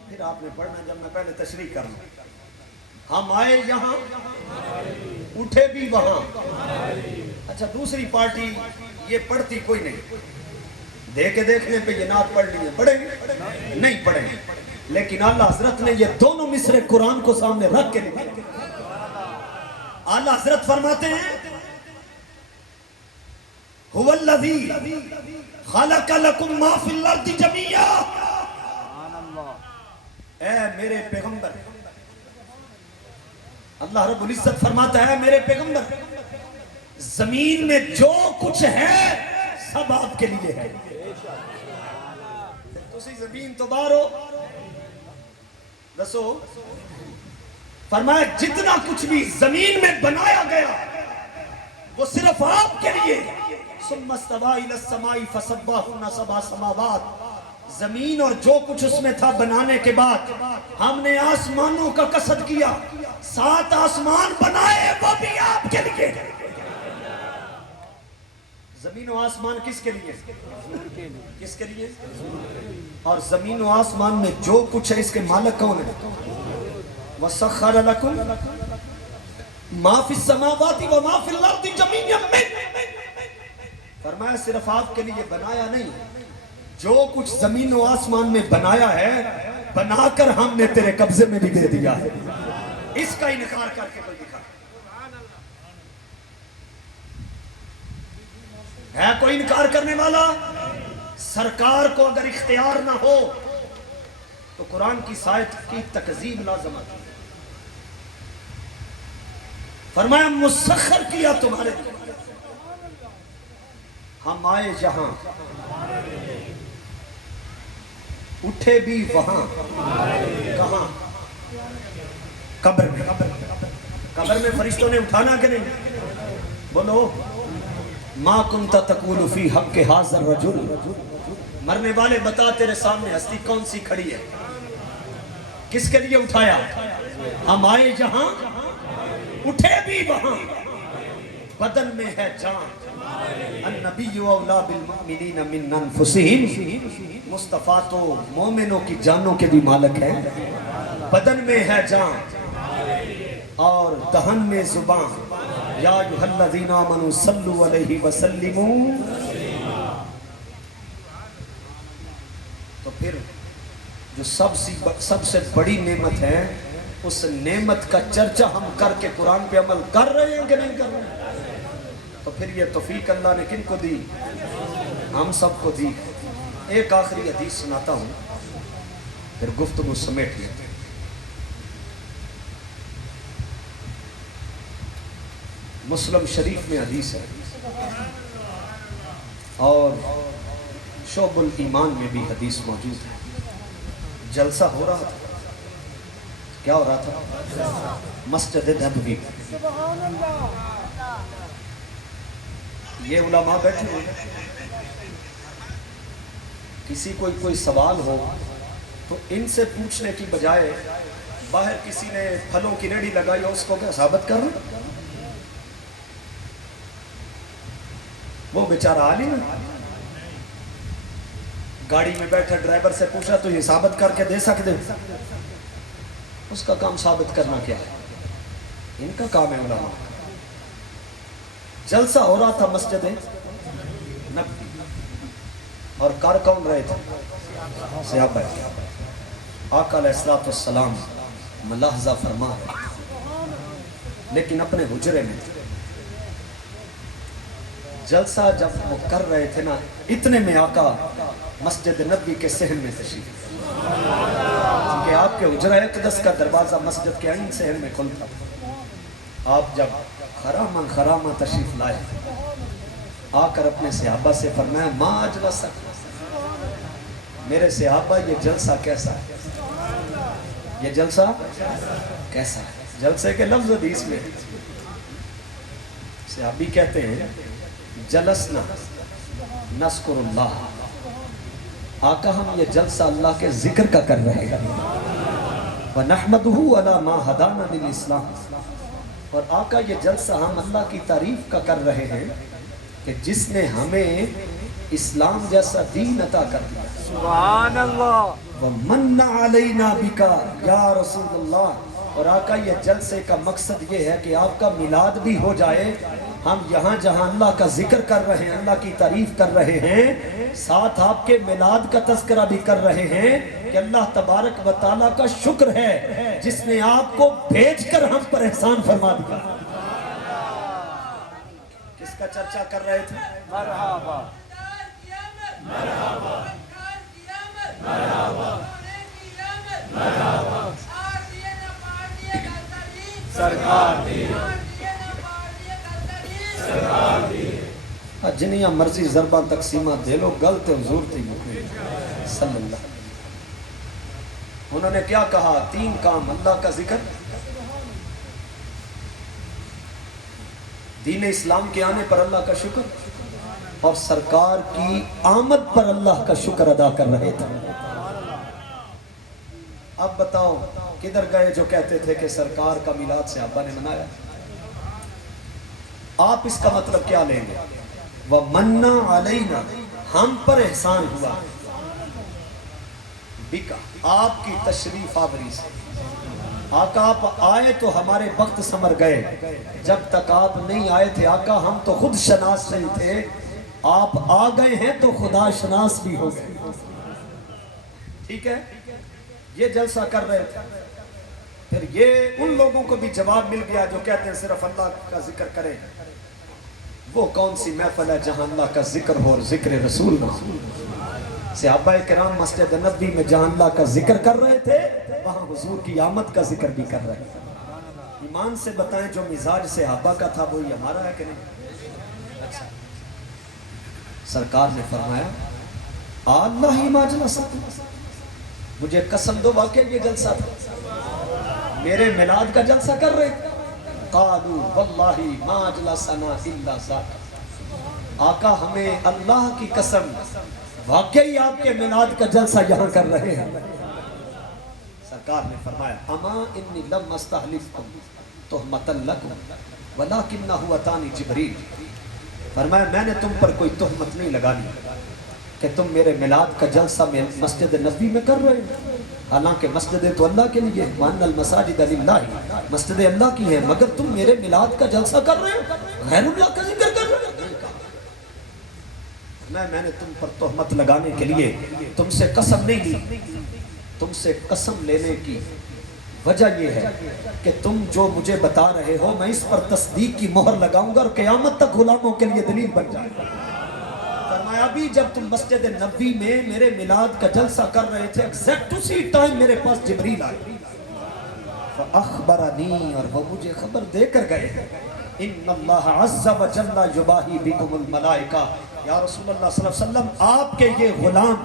پھر آپ نے پڑھنا جب میں پہلے تشریح کر لوں. ہم آئے یہاں اٹھے بھی وہاں. اچھا دوسری پارٹی یہ پڑھتی کوئی نہیں، دیکھے دیکھنے پہ یہ نعت پڑھ لی ہے، پڑھیں گے نہیں پڑھیں گے، لیکن اعلیٰ حضرت نے یہ دونوں مصرے قرآن کو سامنے رکھ کے لکھے. اعلیٰ حضرت فرماتے ہیں هو الذی خلق لکم ما فی الارض جمیعا. اے میرے پیغمبر، اللہ رب العزت فرماتا ہے میرے پیغمبر زمین میں جو کچھ ہے سب آپ کے لیے ہے. تسی زمین تو باہر ہو، دسو فرمایا جتنا کچھ بھی زمین میں بنایا گیا وہ صرف آپ کے لیے. ثم استوى الى السماء فسبحن سبع سماوات. زمین اور جو کچھ اس میں تھا بنانے کے بعد ہم نے آسمانوں کا قصد کیا، 7 آسمان بنائے وہ بھی آپ کے لیے. زمین و آسمان کس کے لیے؟ کس کے لیے؟ اور زمین و آسمان میں جو کچھ ہے اس کے مالک کون ہے؟ وَسَخَّرَ لَكُمْ مَا فِي السَّمَاوَاتِ وَمَا فِي الْأَرْضِ جَمِيعًا مِّنْهُ. فرمایا صرف آپ کے لیے بنایا نہیں، جو کچھ زمین و آسمان میں بنایا ہے بنا کر ہم نے تیرے قبضے میں بھی دے دیا ہے. اس کا انکار کر کے کوئی دکھا ہے کوئی انکار کرنے والا؟ سرکار کو اگر اختیار نہ ہو تو قرآن کی سائت کی تکذیب لازم آتی ہے. فرمایا مسخر کیا تمہارے لیے. ہم آئے جہاں اٹھے بھی وہاں. کہاں؟ قبر میں. قبر میں فرشتوں نے اٹھانا کہ نہیں؟ بولو ما کنت تقول فی حق ھذا الرجل. مرنے والے بتا تیرے سامنے ہستی کون سی کھڑی ہے؟ کس کے لیے اٹھایا؟ ہم آئے جہاں اٹھے بھی وہاں. بدن میں ہے جان. النبی اولا بالمؤمنین من انفسہم. مصطفیٰ تو مومنوں کی جانوں کے بھی مالک ہے. بدن میں ہے جان اور دہن میں زبان. یا ایھا الذین آمنوا صلوا علیہ وسلموا. تو پھر جو سب سے بڑی نعمت ہے اس نعمت کا چرچا ہم کر کے قرآن پہ عمل کر رہے ہیں کہ نہیں کر رہے ہیں؟ تو پھر یہ توفیق اللہ نے کن کو دی؟ ہم سب کو دی. ایک آخری حدیث سناتا ہوں پھر گفتگو سمیٹ لیتے ہیں. مسلم شریف میں حدیث ہے اور شعب الایمان میں بھی حدیث موجود ہے. جلسہ ہو رہا تھا. کیا ہو رہا تھا؟ مسجد نبوی. یہ علماء بیٹھے ہوئے، کسی کوئی سوال ہو تو ان سے پوچھنے کی بجائے باہر کسی نے پھلوں کی ریڑھی لگائی اور اس کو کیا ثابت کر رہا؟ وہ بیچارہ عالم ہے، گاڑی میں بیٹھا ڈرائیور سے پوچھا تو یہ ثابت کر کے دے سکتے؟ اس کا کام ثابت کرنا کیا ہے؟ ان کا کام ہے علماء. جلسہ ہو رہا تھا مسجد نبوی اور کر کون رہے تھے؟ صحابہ. آقا علیہ السلام ملاحظہ فرما رہے تھے لیکن اپنے حجرے میں تھے. جلسہ جب وہ کر رہے تھے نا، اتنے میں آقا مسجد نبوی کے صحن میں تشریف، کیونکہ آپ کے حجرہ اقدس کا دروازہ مسجد کے عین صحن میں کھلتا. آپ جب خرامہ تشریف لائے آ کر اپنے صحابہ سے فرمایا ما اجلسک. میرے صحابہ یہ جلسہ کیسا ہے؟ یہ جلسہ کیسا ہے؟ جلسے کے لفظ حدیث میں صحابی کہتے ہیں جلسنا نذکر اللہ آقا ہم یہ جلسہ اللہ کے ذکر کا کر رہے ہیں وَنَحْمَدُهُ عَلَى مَا هَدَانَا لِلْإِسْلَامِ، اور آقا یہ جلسہ ہم اللہ کی تعریف کا کر رہے ہیں کہ جس نے ہمیں اسلام جیسا دین عطا کر دیا. سبحان اللہ. وَمَنَّ عَلَيْنَا بِكَ یا رسول اللہ. اور آقا یہ جلسے کا مقصد یہ ہے کہ آپ کا میلاد بھی ہو جائے. ہم یہاں جہاں اللہ کا ذکر کر رہے ہیں، اللہ کی تعریف کر رہے ہیں، ساتھ آپ کے میلاد کا تذکرہ بھی کر رہے ہیں کہ اللہ تبارک و تعالیٰ کا شکر ہے جس نے آپ کو بھیج کر ہم پر احسان فرما دیا. کس کا چرچا کر رہے تھے؟ مرحبا. سرکار دی. جنیاں مرضی ضربہ تقسیمہ دے لو، غلط حضور تھی صلی اللہ. انہوں نے کیا کہا؟ 3 کام: اللہ کا ذکر، دین اسلام کے آنے پر اللہ کا شکر، اور سرکار کی آمد پر اللہ کا شکر ادا کر رہے تھے. اب بتاؤ کدھر گئے جو کہتے تھے کہ سرکار کا میلاد صحابہ نے منایا؟ آپ اس کا مطلب کیا لیں گے؟ وَمَنَّ عَلَيْنَا، ہم پر احسان ہوا بِکَ، آپ کی تشریف آوری سے. آقا آپ آئے تو ہمارے وقت سمر گئے. جب تک آپ نہیں آئے تھے آقا ہم تو خود شناس نہیں تھے. آپ آ گئے ہیں تو خدا شناس بھی ہو گئے. ٹھیک ہے، یہ جلسہ کر رہے تھے. پھر یہ ان لوگوں کو بھی جواب مل گیا جو کہتے ہیں صرف اللہ کا ذکر کریں. وہ کون سی محفل ہے جہاں اللہ کا ذکر ہو اور ذکر رسول نہ ہو؟ صحابہ کرام مسجد نبوی میں جہاں اللہ کا ذکر کر رہے تھے وہاں حضور کی آمد کا ذکر بھی کر رہے تھے. ایمان سے بتائیں جو مزاج صحابہ کا تھا وہی ہمارا ہے کہ نہیں؟ اچھا، سرکار نے فرمایا اللہ ہی ما جلسہ، مجھے قسم دو واقعی یہ جلسہ تھا، میرے میلاد کا جلسہ کر رہے تھے. قالوا واللہ ما جلسنا الا ذاک، آقا ہمیں اللہ کی قسم واقعی آپ کے میلاد کا جلسہ یہاں کر رہے ہیں. سرکار نے فرمایا اما انی لم استحلفکم تہمۃ لکم ولکنہ اتانی جبریل. فرمایا میں نے تم پر کوئی تہمت نہیں لگانی کہ تم میرے میلاد کا جلسہ میں مسجد نبوی میں کر رہے ہیں، حالانکہ مسجد تو اللہ کے لیے، وَأَنَّ الْمَسَاجِدَ لِلَّهِ، مسجد اللہ کی ہے، مگر تم میرے میلاد کا جلسہ کر رہے ہو، غیر اللہ کا ذکر کر رہے ہو. میں نے تم پر تہمت لگانے کے لیے تم سے قسم نہیں لی. تم سے قسم لینے کی وجہ یہ ہے کہ تم جو مجھے بتا رہے ہو میں اس پر تصدیق کی مہر لگاؤں گا اور قیامت تک غلاموں کے لیے دلیل بن جائے گا. فرمایا بھی جب تم مسجد نبوی میں میرے میلاد کا جلسہ کر رہے تھے ایگزیکٹ اسی ٹائم میرے پاس جبریل آئے فاخبرنی، اور وہ مجھے خبر دے کر گئے ان اللہ عز و جل یباہی بکم الملائکہ. یا رسول اللہ صلی اللہ علیہ وسلم آپ کے یہ غلام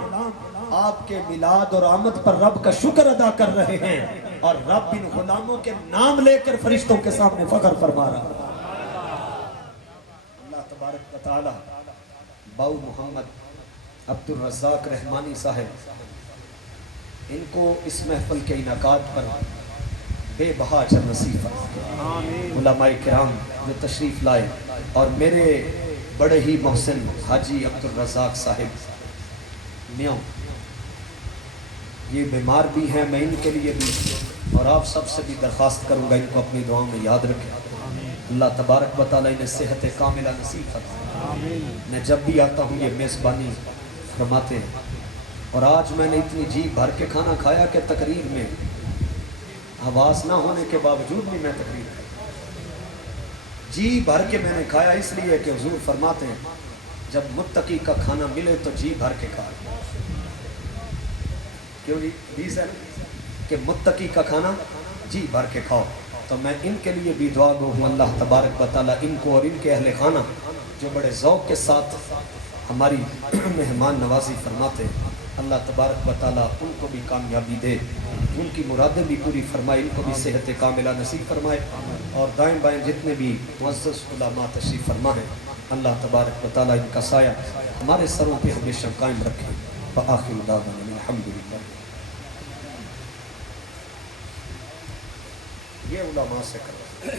آپ کے میلاد اور آمد پر رب کا شکر ادا کر رہے ہیں اور رب ان غلاموں کے نام لے کر فرشتوں کے سامنے فخر فرما رہا. اللہ تبارک و تعالی باؤ محمد عبد الرزاق رحمانی صاحب ان کو اس محفل کے انعقاد پر بے بہا اجر نصیب فرمائے. علماء کرام جو تشریف لائے اور میرے بڑے ہی محسن حاجی عبد الرزاق صاحب میاں یہ بیمار بھی ہیں، میں ان کے لیے بھی اور آپ سب سے بھی درخواست کروں گا ان کو اپنی دعاؤں میں یاد رکھیں. اللہ تبارک و تعالیٰ انہیں صحت کاملہ نصیب فرمائے. میں جب بھی آتا ہوں یہ میزبانی فرماتے ہیں اور آج میں نے اتنی جی بھر کے کھانا کھایا کہ تقریر میں آواز نہ ہونے کے باوجود بھی میں تقریر جی بھر کے میں نے کھایا، اس لیے کہ حضور فرماتے ہیں جب متقی کا کھانا ملے تو جی بھر کے کھا. کیوں جی حدیث ہے کہ متقی کا کھانا جی بھر کے کھاؤ. تو میں ان کے لیے بھی دعا گو ہوں اللہ تبارک و تعالیٰ ان کو اور ان کے اہل خانہ جو بڑے ذوق کے ساتھ ہماری مہمان نوازی فرماتے ہیں، اللہ تبارک و تعالیٰ ان کو بھی کامیابی دے، ان کی مرادیں بھی پوری فرمائے، ان کو بھی صحت کاملہ نصیب فرمائے. اور دائیں بائیں جتنے بھی معزز علماء تشریف فرما ہیں اللہ تبارک و تعالیٰ ان کا سایہ ہمارے سروں پہ ہمیشہ قائم رکھے. وآخر دعوانا الحمدللہ. یہ علماء سے کرو.